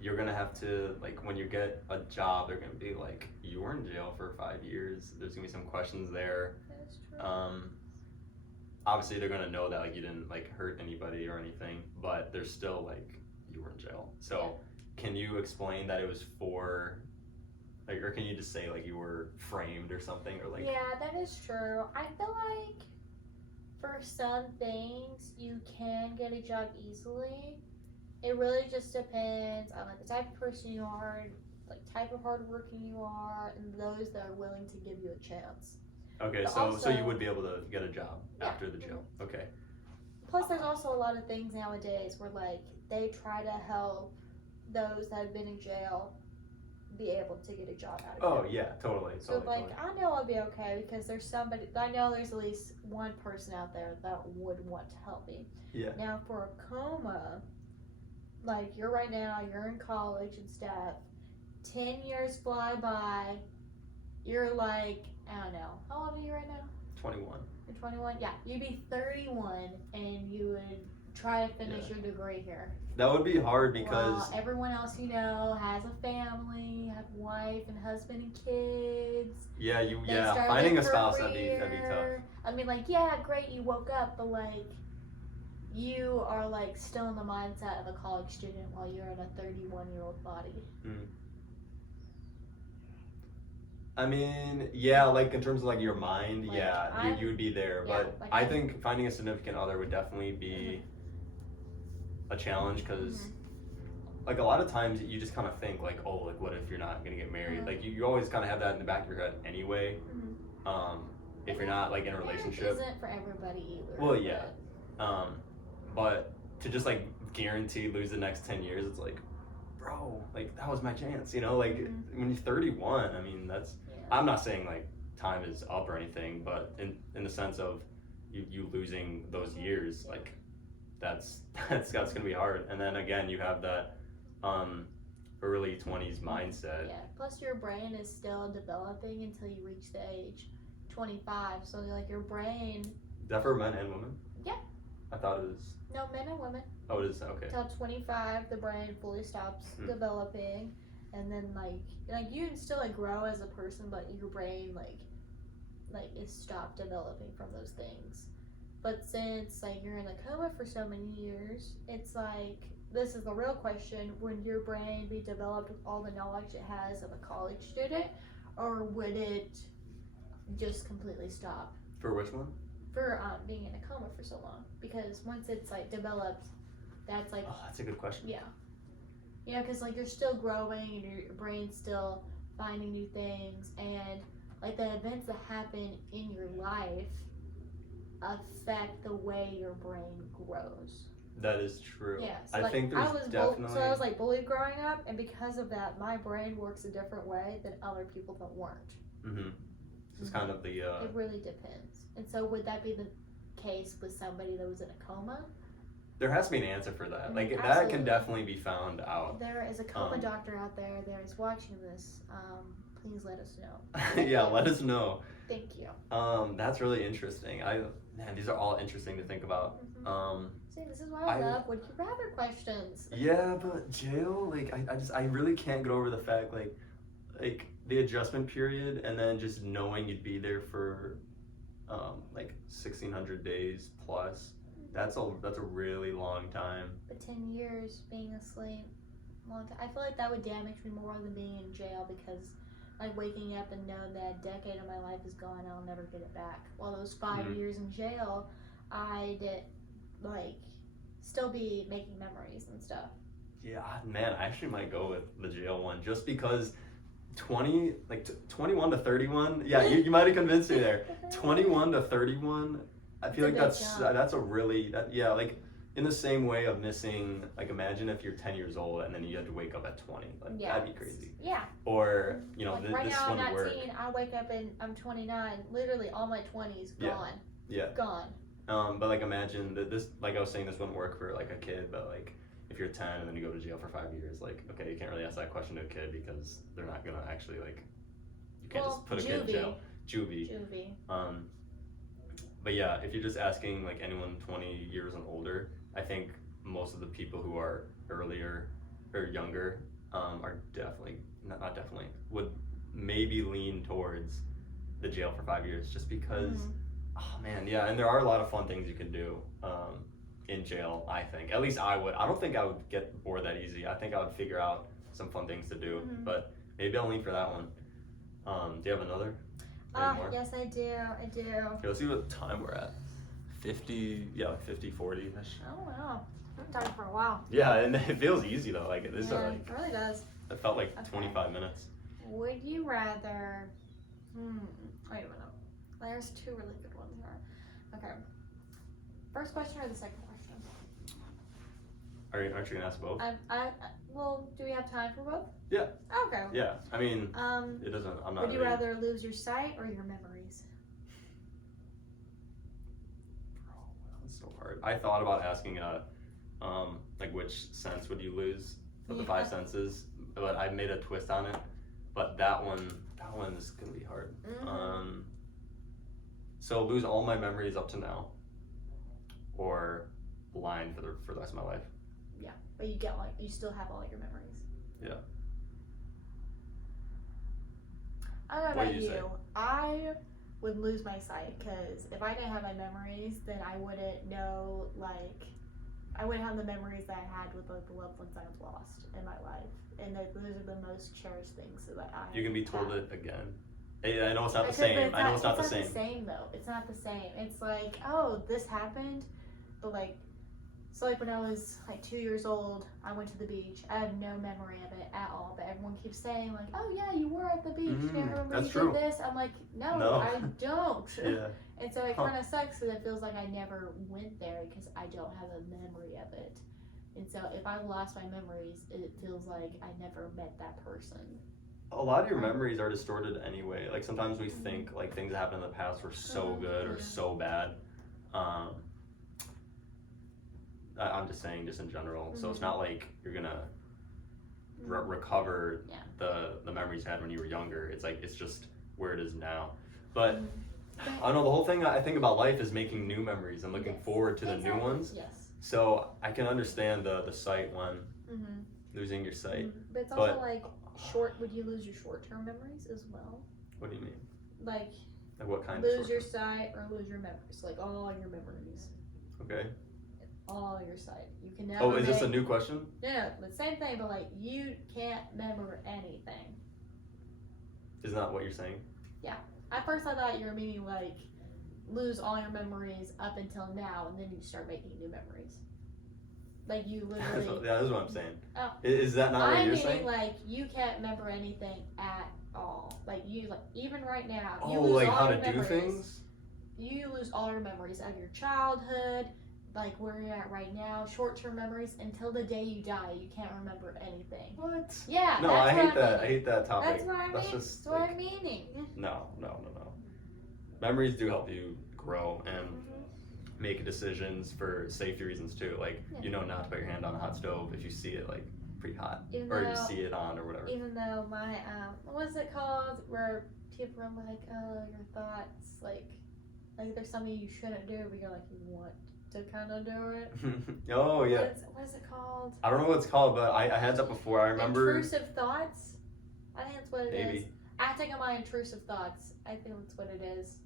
you're gonna have to when you get a job, they're gonna be you were in jail for 5 years. There's gonna be some questions there. That's true. obviously they're gonna know that like you didn't like hurt anybody or anything, but there's still like you were in jail. So can you explain that it was for, like, or can you just say like you were framed or something, or like? Yeah, that is true. I feel like for some things you can get a job easily. It really just depends on like the type of person you are, like type of hardworking you are, and those that are willing to give you a chance. Okay, But so also, you would be able to get a job Yeah. after the jail. Okay. Plus, there's also a lot of things nowadays where like they try to help those that have been in jail be able to get a job out of Oh jail. yeah, totally. So like I know I'll be okay because there's somebody, I know there's at least one person out there that would want to help me. Yeah. Now for a coma, like you're right now, you're in college and stuff. 10 years fly by. You're like, I don't know, how old are you right now? 21. You're 21. Yeah, you'd be 31 and you would try to finish your degree here. That would be hard because While everyone else you know has a family, have wife and husband and kids. They started finding their a spouse that'd be tough. career. I mean, like, yeah, great, you woke up, but like, you are like still in the mindset of a college student while you're in a 31-year-old body. I mean, yeah, like in terms of like your mind, Like, yeah, you would be there. yeah, But like I think finding a significant other would definitely be a challenge because, like, a lot of times you just kind of think like, oh, like what if you're not gonna get married? Like you always kind of have that in the back of your head anyway. If you're not like in a relationship, isn't for everybody either. well, yeah. But to just like guarantee lose the next 10 years, it's like, bro, like that was my chance, you know? Like when you're 31, I mean, that's, I'm not saying like time is up or anything, but in the sense of you losing those years, like that's gonna be hard. And then again, you have that early 20s mindset. Yeah. Plus, your brain is still developing until you reach the age 25. So like your brain. Is that for men and women? Yeah. I thought it was. No, men and women. Oh, it is, okay. Till 25, the brain fully stops developing, and then like you can still like grow as a person, but your brain like is stopped developing from those things. But since like you're in a coma for so many years, it's like this is the real question: would your brain be developed with all the knowledge it has of a college student, or would it just completely stop? For which one? For being in a coma for so long, because once it's like developed, that's like, oh, that's a good question. Yeah, because like you're still growing and your brain's still finding new things, and like the events that happen in your life affect the way your brain grows. That is true. Yeah, so I like, think there's definitely. So I was like bullied growing up, and because of that, my brain works a different way than other people that weren't. This is kind of the. It really depends. And so would that be the case with somebody that was in a coma? There has to be an answer for that. Like Absolutely. that can definitely be found out. There is a coma doctor out there that is watching this. Please let us know. Yeah, let us know. Thank you. That's really interesting. Man, these are all interesting to think about. See, this is why I love would you rather questions. Yeah, but jail, like I really can't get over the fact like the adjustment period, and then just knowing you'd be there for like 1,600 days plus. That's a really long time. But 10 years being asleep, long time. I feel like that would damage me more than being in jail, because like waking up and know that a decade of my life is gone, I'll never get it back. While those 5 years in jail, I'd like still be making memories and stuff. Yeah, man, I actually might go with the jail one just because 21 to 31. Yeah, you might have convinced me there. 21 to 31. I feel like that's a really like in the same way of missing, like imagine if you're 10 years old and then you had to wake up at 20. Like that'd be crazy. Yeah. Or like right this now I'm wouldn't 19. work. I wake up and I'm 29. Literally all my 20s gone. Yeah. Gone. But like imagine that this, like I was saying, this wouldn't work for like a kid, but like if you're 10 and then you go to jail for 5 years, like okay, you can't really ask that question to a kid because they're not gonna actually like. You can't just put a kid in jail. Juvie. But yeah, if you're just asking like anyone 20 years and older, I think most of the people who are earlier or younger are definitely not definitely would maybe lean towards the jail for 5 years, just because Oh man, yeah, and there are a lot of fun things you can do in jail, I think. At least I would. I don't think I would get bored that easy. I think I would figure out some fun things to do, but maybe I'll lean for that one. Do you have another? Yes, I do. Okay, let's see what time we're at. 50, yeah, 50, 40-ish. Oh, wow. I've been talking for a while. Yeah, and it feels easy though. Like, this Yeah, it really does. It felt like 25 minutes. Would you rather... wait a minute. There's two really good ones here. Okay. First question or the second question? Aren't you gonna ask both? Well, do we have time for both? Yeah. Okay. Yeah, I mean, it doesn't, I'm not Would you rather lose your sight or your memories? Oh, that's so hard. I thought about asking, like, which sense would you lose of the five senses, but I made a twist on it. But that one is gonna be hard. So lose all my memories up to now, or blind for the rest of my life. Yeah, but you still have all your memories. Yeah. I don't know What about do you say? I would lose my sight because if I didn't have my memories, then I wouldn't know, like, I wouldn't have the memories that I had with like the loved ones I've lost in my life, and those are the most cherished things that I. You can be told it again. I know it's not the Okay, same. but I know it's not the It's same. not the same though. It's not the same. It's like, oh, this happened, but like, so like when I was like 2 years old, I went to the beach. I have no memory of it at all, but everyone keeps saying like, oh yeah, you were at the beach. You remember that's you true. did this? I'm like, no. I don't. Yeah. And so it kind of sucks because it feels like I never went there because I don't have a memory of it. And so if I lost my memories, it feels like I never met that person. A lot of your memories are distorted anyway. Like sometimes we think like things that happened in the past were so good or so bad. I'm just saying, just in general. So it's not like you're gonna recover the memories you had when you were younger. It's like it's just where it is now. But I don't know. The whole thing I think about life is making new memories and looking forward to the new ones. Yes. So I can understand the sight one, losing your sight. But it's also like would you lose your short-term memories as well? What do you mean? Like what kind lose of your sight or lose your memories? Like all your memories. Okay. All your sight. You can never. Oh, is this a new question? No, the same thing, but like you can't remember anything. Isn't that what you're saying? Yeah. At first I thought you were meaning like lose all your memories up until now and then you start making new memories. Like you literally. Yeah, that's what I'm saying. Oh. Is that not what you're saying? I'm meaning like you can't remember anything at all. Like you even right now. Oh, you lose like all how your to do memories. things? You lose all your memories of your childhood, like where you're at right now, short-term memories until the day you die. You can't remember anything. What? Yeah. No, I hate that. I hate that topic. That's what I mean. That's what I'm meaning. No. Memories do help you grow and make decisions for safety reasons too. Like you know not to put your hand on a hot stove if you see it like pretty hot, you see it on or whatever. Even though my what's it called? Where people are like, oh, your thoughts, like there's something you shouldn't do, but you're like you want to kind of do it. Oh yeah. What is it called? I don't know what it's called, but I had that before. I remember. Intrusive thoughts. I think that's what it is. Maybe. Acting on my intrusive thoughts. I think that's what it is.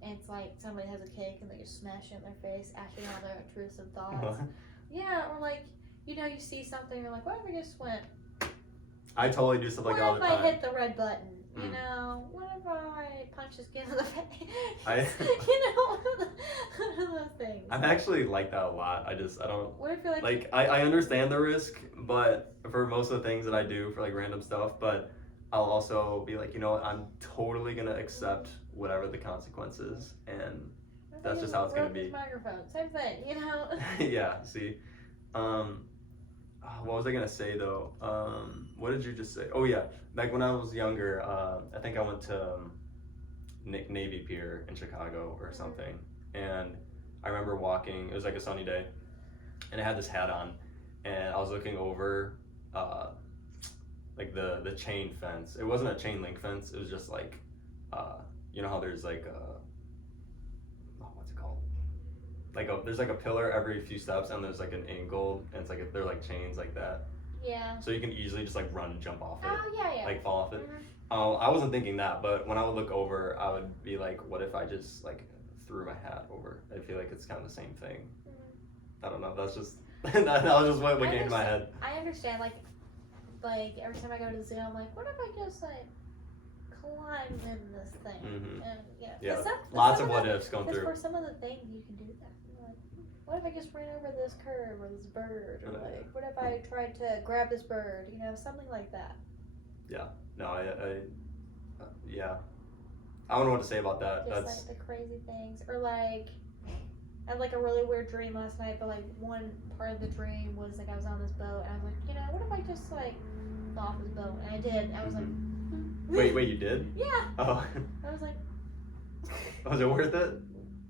And it's like somebody has a cake and they just smash it in their face, acting on their intrusive thoughts. What? Yeah, or like, you know, you see something, you're like, what if I just went? I totally do stuff like that all the time. What if I hit the red button? You know, what if I punch this kid in the face? You know, one of those things. I'm actually like that a lot. I don't. What if you're like I understand the risk, but for most of the things that I do for like random stuff, but I'll also be like, you know what, I'm totally gonna accept whatever the consequences, and that's just how it's gonna be. Microphone, same thing, you know. Yeah. See, what was I gonna say though? What did you just say? Oh yeah, back when I was younger, I think I went to Navy Pier in Chicago or something, and I remember walking. It was like a sunny day, and I had this hat on, and I was looking over, like the chain fence. It wasn't a chain link fence. It was just like, you know how there's like what's it called? There's like a pillar every few steps, and there's like an angle, and it's like they're like chains like that. Yeah. So you can easily just like run and jump off it. Oh yeah. Like fall off it. I wasn't thinking that, but when I would look over, I would be like, what if I just like threw my hat over. I feel like it's kind of the same thing. Mm-hmm. I don't know. That's just that was just what came to my head. I understand. Like every time I go to the zoo, I'm like, what if I just like climbed in this thing? Mm-hmm. And yeah, lots of what ifs going through. For some of the things you can do that. Like, what if I just ran over this curve or this bird, or like, what if I tried to grab this bird? You know, something like that. Yeah. No, yeah. I don't know what to say about that. Just That's like the crazy things, or like I had like a really weird dream last night. But like one part of the dream was like I was on this boat, and I was like, you know, what if I just like fell off this boat? And I did. And I was like, wait, you did? Yeah. Oh. I was like, was it worth it?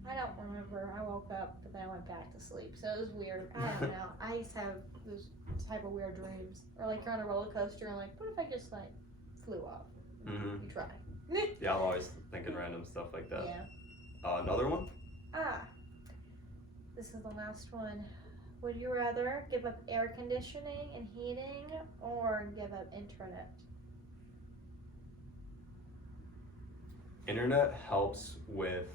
I don't remember. I woke up, but then I went back to sleep. So it was weird. I don't know. I used to have those type of weird dreams, or like you're on a roller coaster, and like, what if I just like flew off? Mm-hmm. You try. Yeah, I'm always thinking random stuff like that. Yeah. Another one? This is the last one. Would you rather give up air conditioning and heating, or give up internet? Internet helps with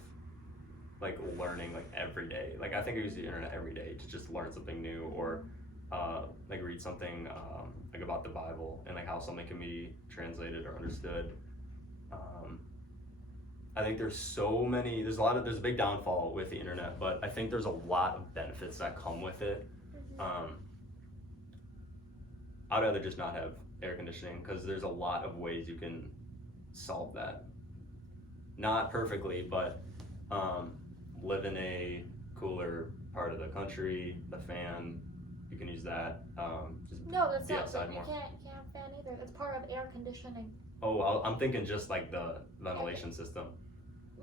like learning like every day. Like I think I use the internet every day to just learn something new, or like read something like about the Bible and like how something can be translated or understood. I think there's a big downfall with the internet, but I think there's a lot of benefits that come with it. I'd rather just not have air conditioning because there's a lot of ways you can solve that. Not perfectly, but live in a cooler part of the country, the fan, you can use that. No, that's be not. outside You more. can't have fan either. It's part of air conditioning. Oh, I'm thinking just like the ventilation system.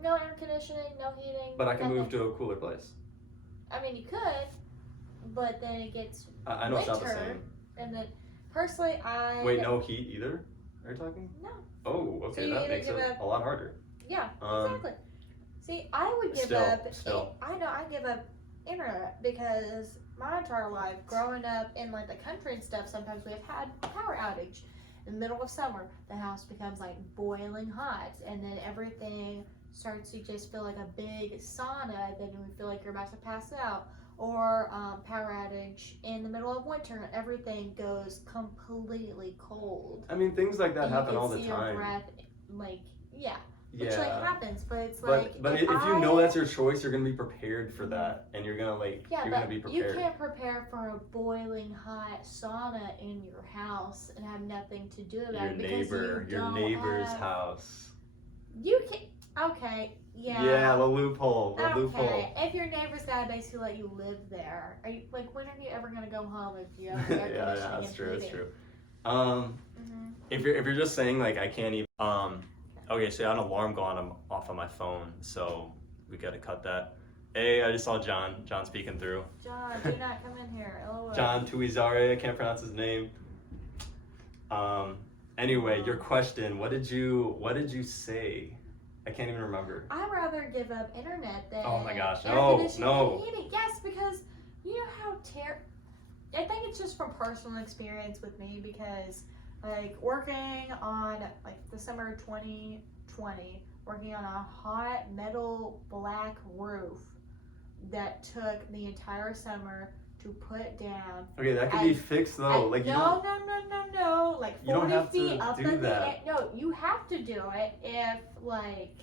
No air conditioning, no heating. But I can nothing. move to a cooler place. I mean, you could, but then it gets I know it's not the same. And then, personally, Wait, no heat either? Are you talking? No. Oh, okay, So that makes it a lot harder. Yeah, exactly. See, I would give Still. I give up internet because my entire life, growing up in like the country and stuff, sometimes we have had power outage. In the middle of summer, the house becomes like boiling hot, and then everything starts to just feel like a big sauna. Then we feel like you're about to pass out. Or power outage in the middle of winter, everything goes completely cold. I mean, things like that happen all the You can see time. your breath, like, which Yeah. like happens, but it's But like if you know that's your choice, you're gonna be prepared for that, and you're gonna you're gonna be prepared. You can't prepare for a boiling hot sauna in your house and have nothing to do about it because your neighbor's house. You can. Okay. Yeah. Yeah, the loophole. Okay. If your neighbor's gotta basically let you live there, are you like when are you ever gonna go home if you have air conditioning? Yeah, that's true. heating? That's true. If you're just saying like I can't even okay, so I had an alarm going off on my phone, so we gotta cut that. Hey, I just saw John speaking through. John, do not come in here. LOL. John Tuizare, I can't pronounce his name. Anyway, your question. What did you say? I can't even remember. I'd rather give up internet than Oh my gosh, air no. conditioning and heating. Yes, because you know how I think it's just from personal experience with me because like working on like the summer 2020, working on a hot metal black roof that took the entire summer to put down. Okay, that could be fixed though. Like no. Like 40 you don't have feet to up do in that. the air. No, you have to do it if like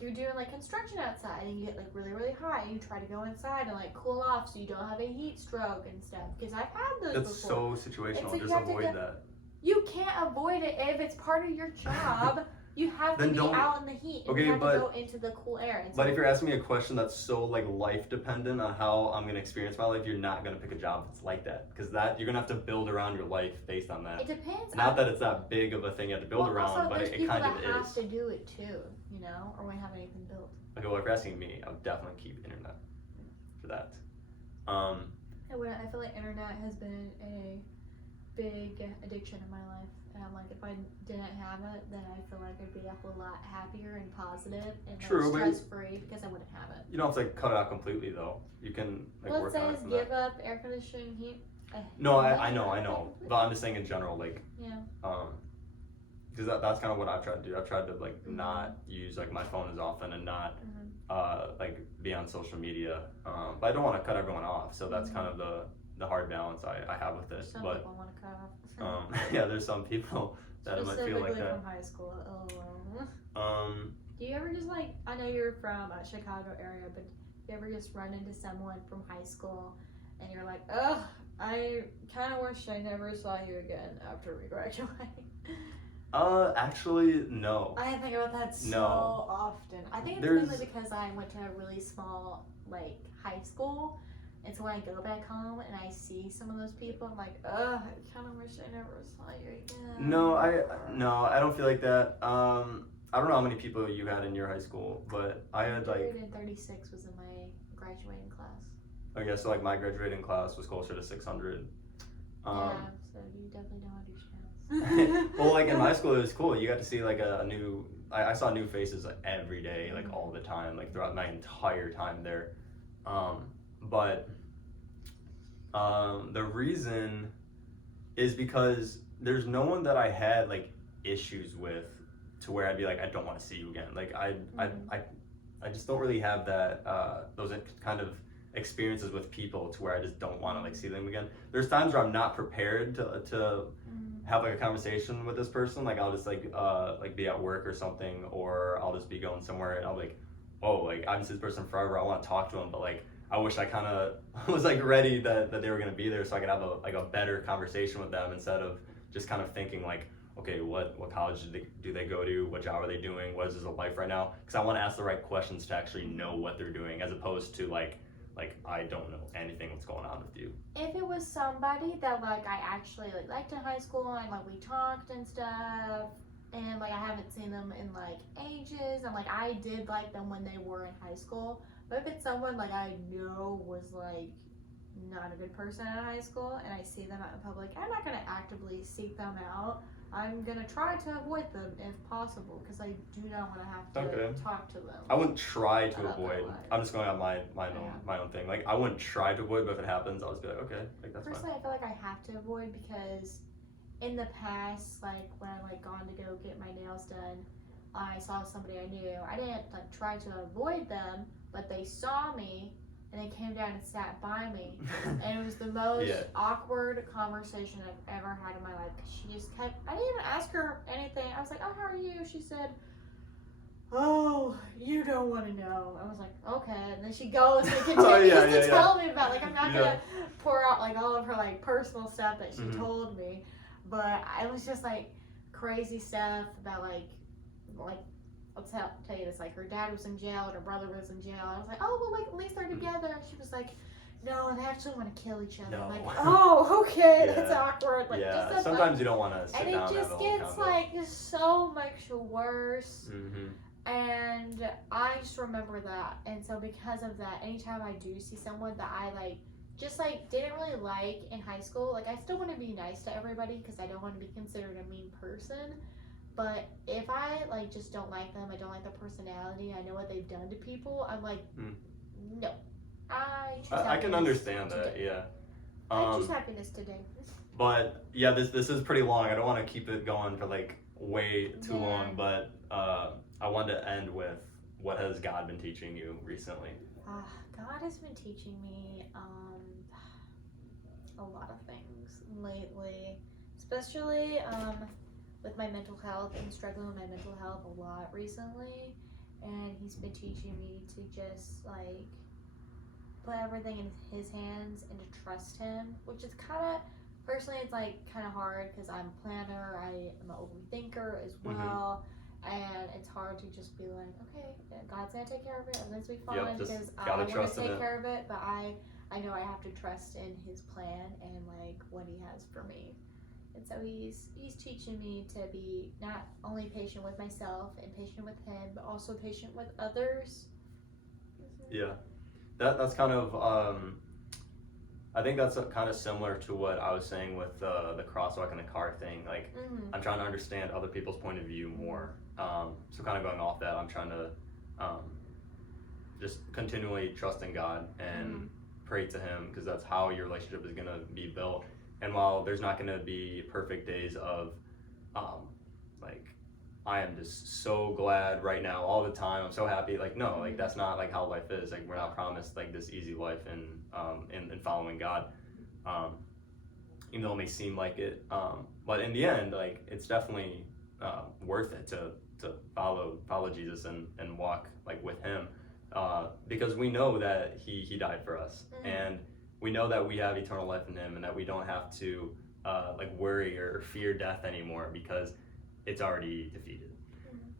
you're doing like construction outside and you get like really really hot and you try to go inside and like cool off so you don't have a heat stroke and stuff. Because I've had those That's before. so situational. Like Just avoid that. You can't avoid it if it's part of your job. You have to be out in the heat and you have to go into the cool air. And so but if you're asking me a question that's so like life dependent on how I'm gonna experience my life, you're not gonna pick a job that's like that because that you're gonna have to build around your life based on that. It depends. Not that it's that big of a thing you have to build around, also, but it kind of is. There's people that have to do it too, you know, or we haven't even built. Okay, well if you're asking me, I would definitely keep internet for that. I feel like internet has been a big addiction in my life. And I'm like, if I didn't have it, then I feel like I'd be a whole lot happier and positive and stress free because I wouldn't have it. You don't have to cut it out completely though. You can work on it from give up air conditioning, heat. No, I know. But I'm just saying in general, like because that's kind of what I've tried to do. I've tried to not use like my phone as often and not like be on social media, but I don't want to cut everyone off. So that's kind of the hard balance I have with it. Some but people want to cut off. yeah, there's some people that might feel like that. From high school. Do you ever just like? I know you're from Chicago area, but do you ever just run into someone from high school, and you're like, ugh, I kind of wish I never saw you again after we graduate? Actually, no. I think about that so often. I think it's mainly because I went to a really small, like, high school, and so when I go back home and I see some of those people, I'm like, ugh, I kind of wish I never saw you again. No, I don't feel like that. I don't know how many people you had in your high school, but I had like 136 was in my graduating class. Okay, so like my graduating class was closer to 600. Yeah, so you definitely don't understand. Well, like in my school, it was cool. You got to see like I saw new faces like every day, like all the time, like throughout my entire time there. But the reason is because there's no one that I had like issues with to where I'd be like, I don't want to see you again. Like I just don't really have that those kind of experiences with people to where I just don't want to like see them again. There's times where I'm not prepared to have like a conversation with this person. Like I'll just like be at work or something, or I'll just be going somewhere and I'll be like, oh, like I've been seeing this person forever. I want to talk to them, but like I wish I kind of was like ready that they were gonna be there so I could have a better conversation with them instead of just kind of thinking like, okay, what college do they go to? What job are they doing? What is their life right now? Because I want to ask the right questions to actually know what they're doing, as opposed to like I don't know anything what's going on with you. If it was somebody that like I actually like liked in high school and like we talked and stuff, and like I haven't seen them in like ages, and like I did like them when they were in high school. But if it's someone like I know was like not a good person in high school and I see them out in public, I'm not gonna actively seek them out. I'm gonna try to avoid them if possible because I do not want to have to talk to them. I wouldn't try to avoid. I'm just going on my own thing. Like I wouldn't try to avoid, but if it happens, I'll just be like, okay, like that's Personally, fine. I feel like I have to avoid because in the past, like when I like gone to go get my nails done, I saw somebody I knew. I didn't like try to avoid them, but they saw me. And they came down and sat by me, and it was the most awkward conversation I've ever had in my life. Cause she just kept, I didn't even ask her anything. I was like, oh, how are you? She said, oh, you don't want to know. I was like, okay. And then she goes and continues to tell me about, like, I'm not going to pour out, like, all of her, like, personal stuff that she told me. But it was just, like, crazy stuff about, like, I'll tell you this, like her dad was in jail and her brother was in jail. I was like, oh, well, like at least they're together. And she was like, no, they actually want to kill each other. No. I'm like, oh, okay, that's awkward. Like, just sometimes you don't want to sit and down it just gets like so much worse. And I just remember that. And so because of that, anytime I do see someone that I like, just like didn't really like in high school, like I still want to be nice to everybody because I don't want to be considered a mean person. But if I like just don't like them, I don't like their personality, I know what they've done to people, I'm like, no. I can understand that, yeah. I choose happiness today. But yeah, this is pretty long. I don't want to keep it going for like way too long, but I wanted to end with what has God been teaching you recently? God has been teaching me a lot of things lately, especially with my mental health. I'm struggling with my mental health a lot recently, and he's been teaching me to just like put everything in his hands and to trust him, which is kind of, personally it's like kind of hard because I'm a planner, I am an overthinker as well, and it's hard to just be like, okay, God's gonna take care of it, everything's gonna be fine, because I want to take care of it, but I know I have to trust in his plan and like what he has for me. And so he's teaching me to be not only patient with myself and patient with him, but also patient with others. Yeah, that's kind of I think that's kind of similar to what I was saying with the crosswalk and the car thing. Like I'm trying to understand other people's point of view more. So kind of going off that, I'm trying to just continually trust in God and pray to him, because that's how your relationship is going to be built. And while there's not going to be perfect days of like I am just so glad right now, all the time. I'm so happy. Like, no, like that's not like how life is. Like, we're not promised like this easy life in following God. Even though it may seem like it, but in the end, like it's definitely worth it to follow Jesus and walk like with Him, because we know that He died for us, and we know that we have eternal life in Him, and that we don't have to like worry or fear death anymore because it's already defeated.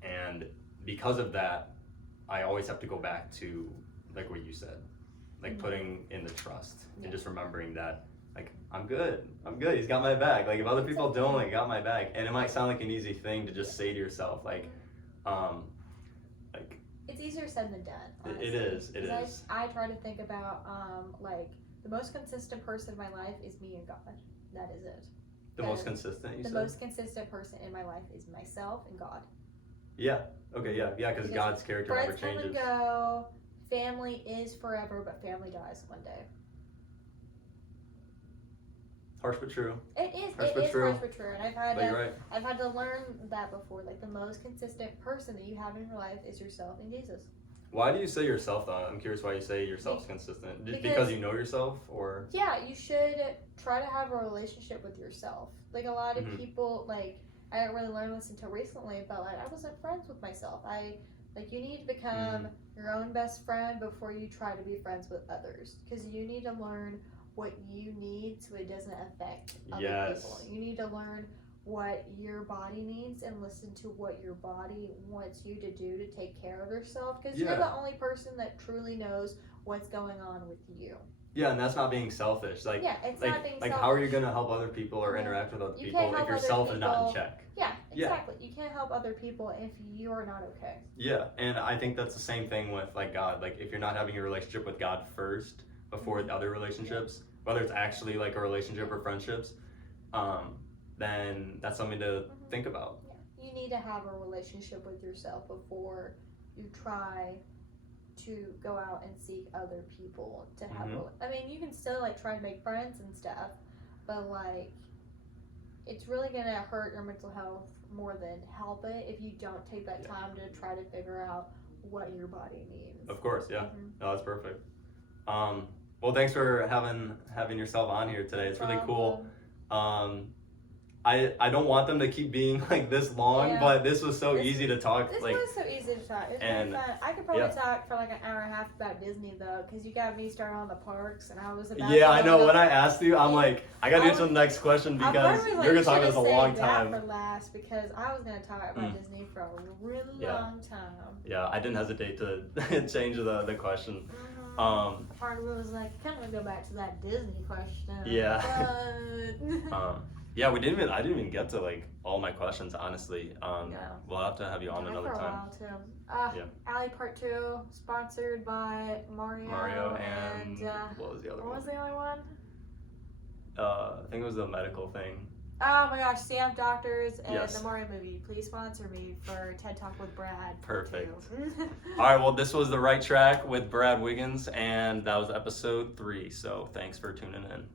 And because of that, I always have to go back to like what you said, like putting in the trust and just remembering that like I'm good. He's got my back. Like if other people don't, like got my back. And it might sound like an easy thing to just say to yourself, like it's easier said than done. Honestly. It is. I try to think about like the most consistent person in my life is me and God. That is it. The most consistent. The most consistent person in my life is myself and God. Yeah. Okay. Yeah. Because God's character never changes. Friends come and go. Family is forever, but family dies one day. Harsh but true. It is harsh but true. And I've had to learn that before. Like the most consistent person that you have in your life is yourself and Jesus. Why do you say yourself though? I'm curious why you say yourself's consistent. Because you know yourself, or? Yeah, you should try to have a relationship with yourself. Like a lot of people, like I didn't really learn this until recently, but like I wasn't friends with myself. You need to become your own best friend before you try to be friends with others, because you need to learn what you need so it doesn't affect other people. You need to learn what your body needs and listen to what your body wants you to do to take care of yourself, because you're the only person that truly knows what's going on with you. Yeah, and that's not being selfish. Like, it's not being selfish. How are you going to help other people or interact with other people if yourself is not in check? Yeah, exactly. You can't help other people if you're not okay. Yeah, and I think that's the same thing with like God. Like if you're not having a relationship with God first before other relationships, whether it's actually like a relationship or friendships, then that's something to think about. Yeah. You need to have a relationship with yourself before you try to go out and seek other people to have I mean, you can still like try to make friends and stuff, but like it's really gonna hurt your mental health more than help it if you don't take that time to try to figure out what your body needs. Of course, yeah. No, that's perfect. Well, thanks for having yourself on here today. It's really cool. I don't want them to keep being like this long, but this was so easy to talk. This was so easy to talk. It's really fun. I could probably talk for like an hour and a half about Disney though, because you got me started on the parks, and I was about. Yeah, I know. When I asked you, I'm like, I gotta get to the next question because you're gonna talk about this a long time. For last, because I was gonna talk about Disney for a really long time. Yeah, I didn't hesitate to change the question. Part of it was like, kind of go back to that Disney question. Yeah. Yeah, I didn't even get to like all my questions, honestly. We'll have to have you on another time. For a while too. Allie Part 2, sponsored by Mario and what was the other one? What was the other one? I think it was the medical thing. Oh my gosh, CF Doctors and the Mario movie. Please sponsor me for TED Talk with Brad. Perfect. All right, well, this was The Right Track with Brad Wiggins, and that was episode 3. So thanks for tuning in.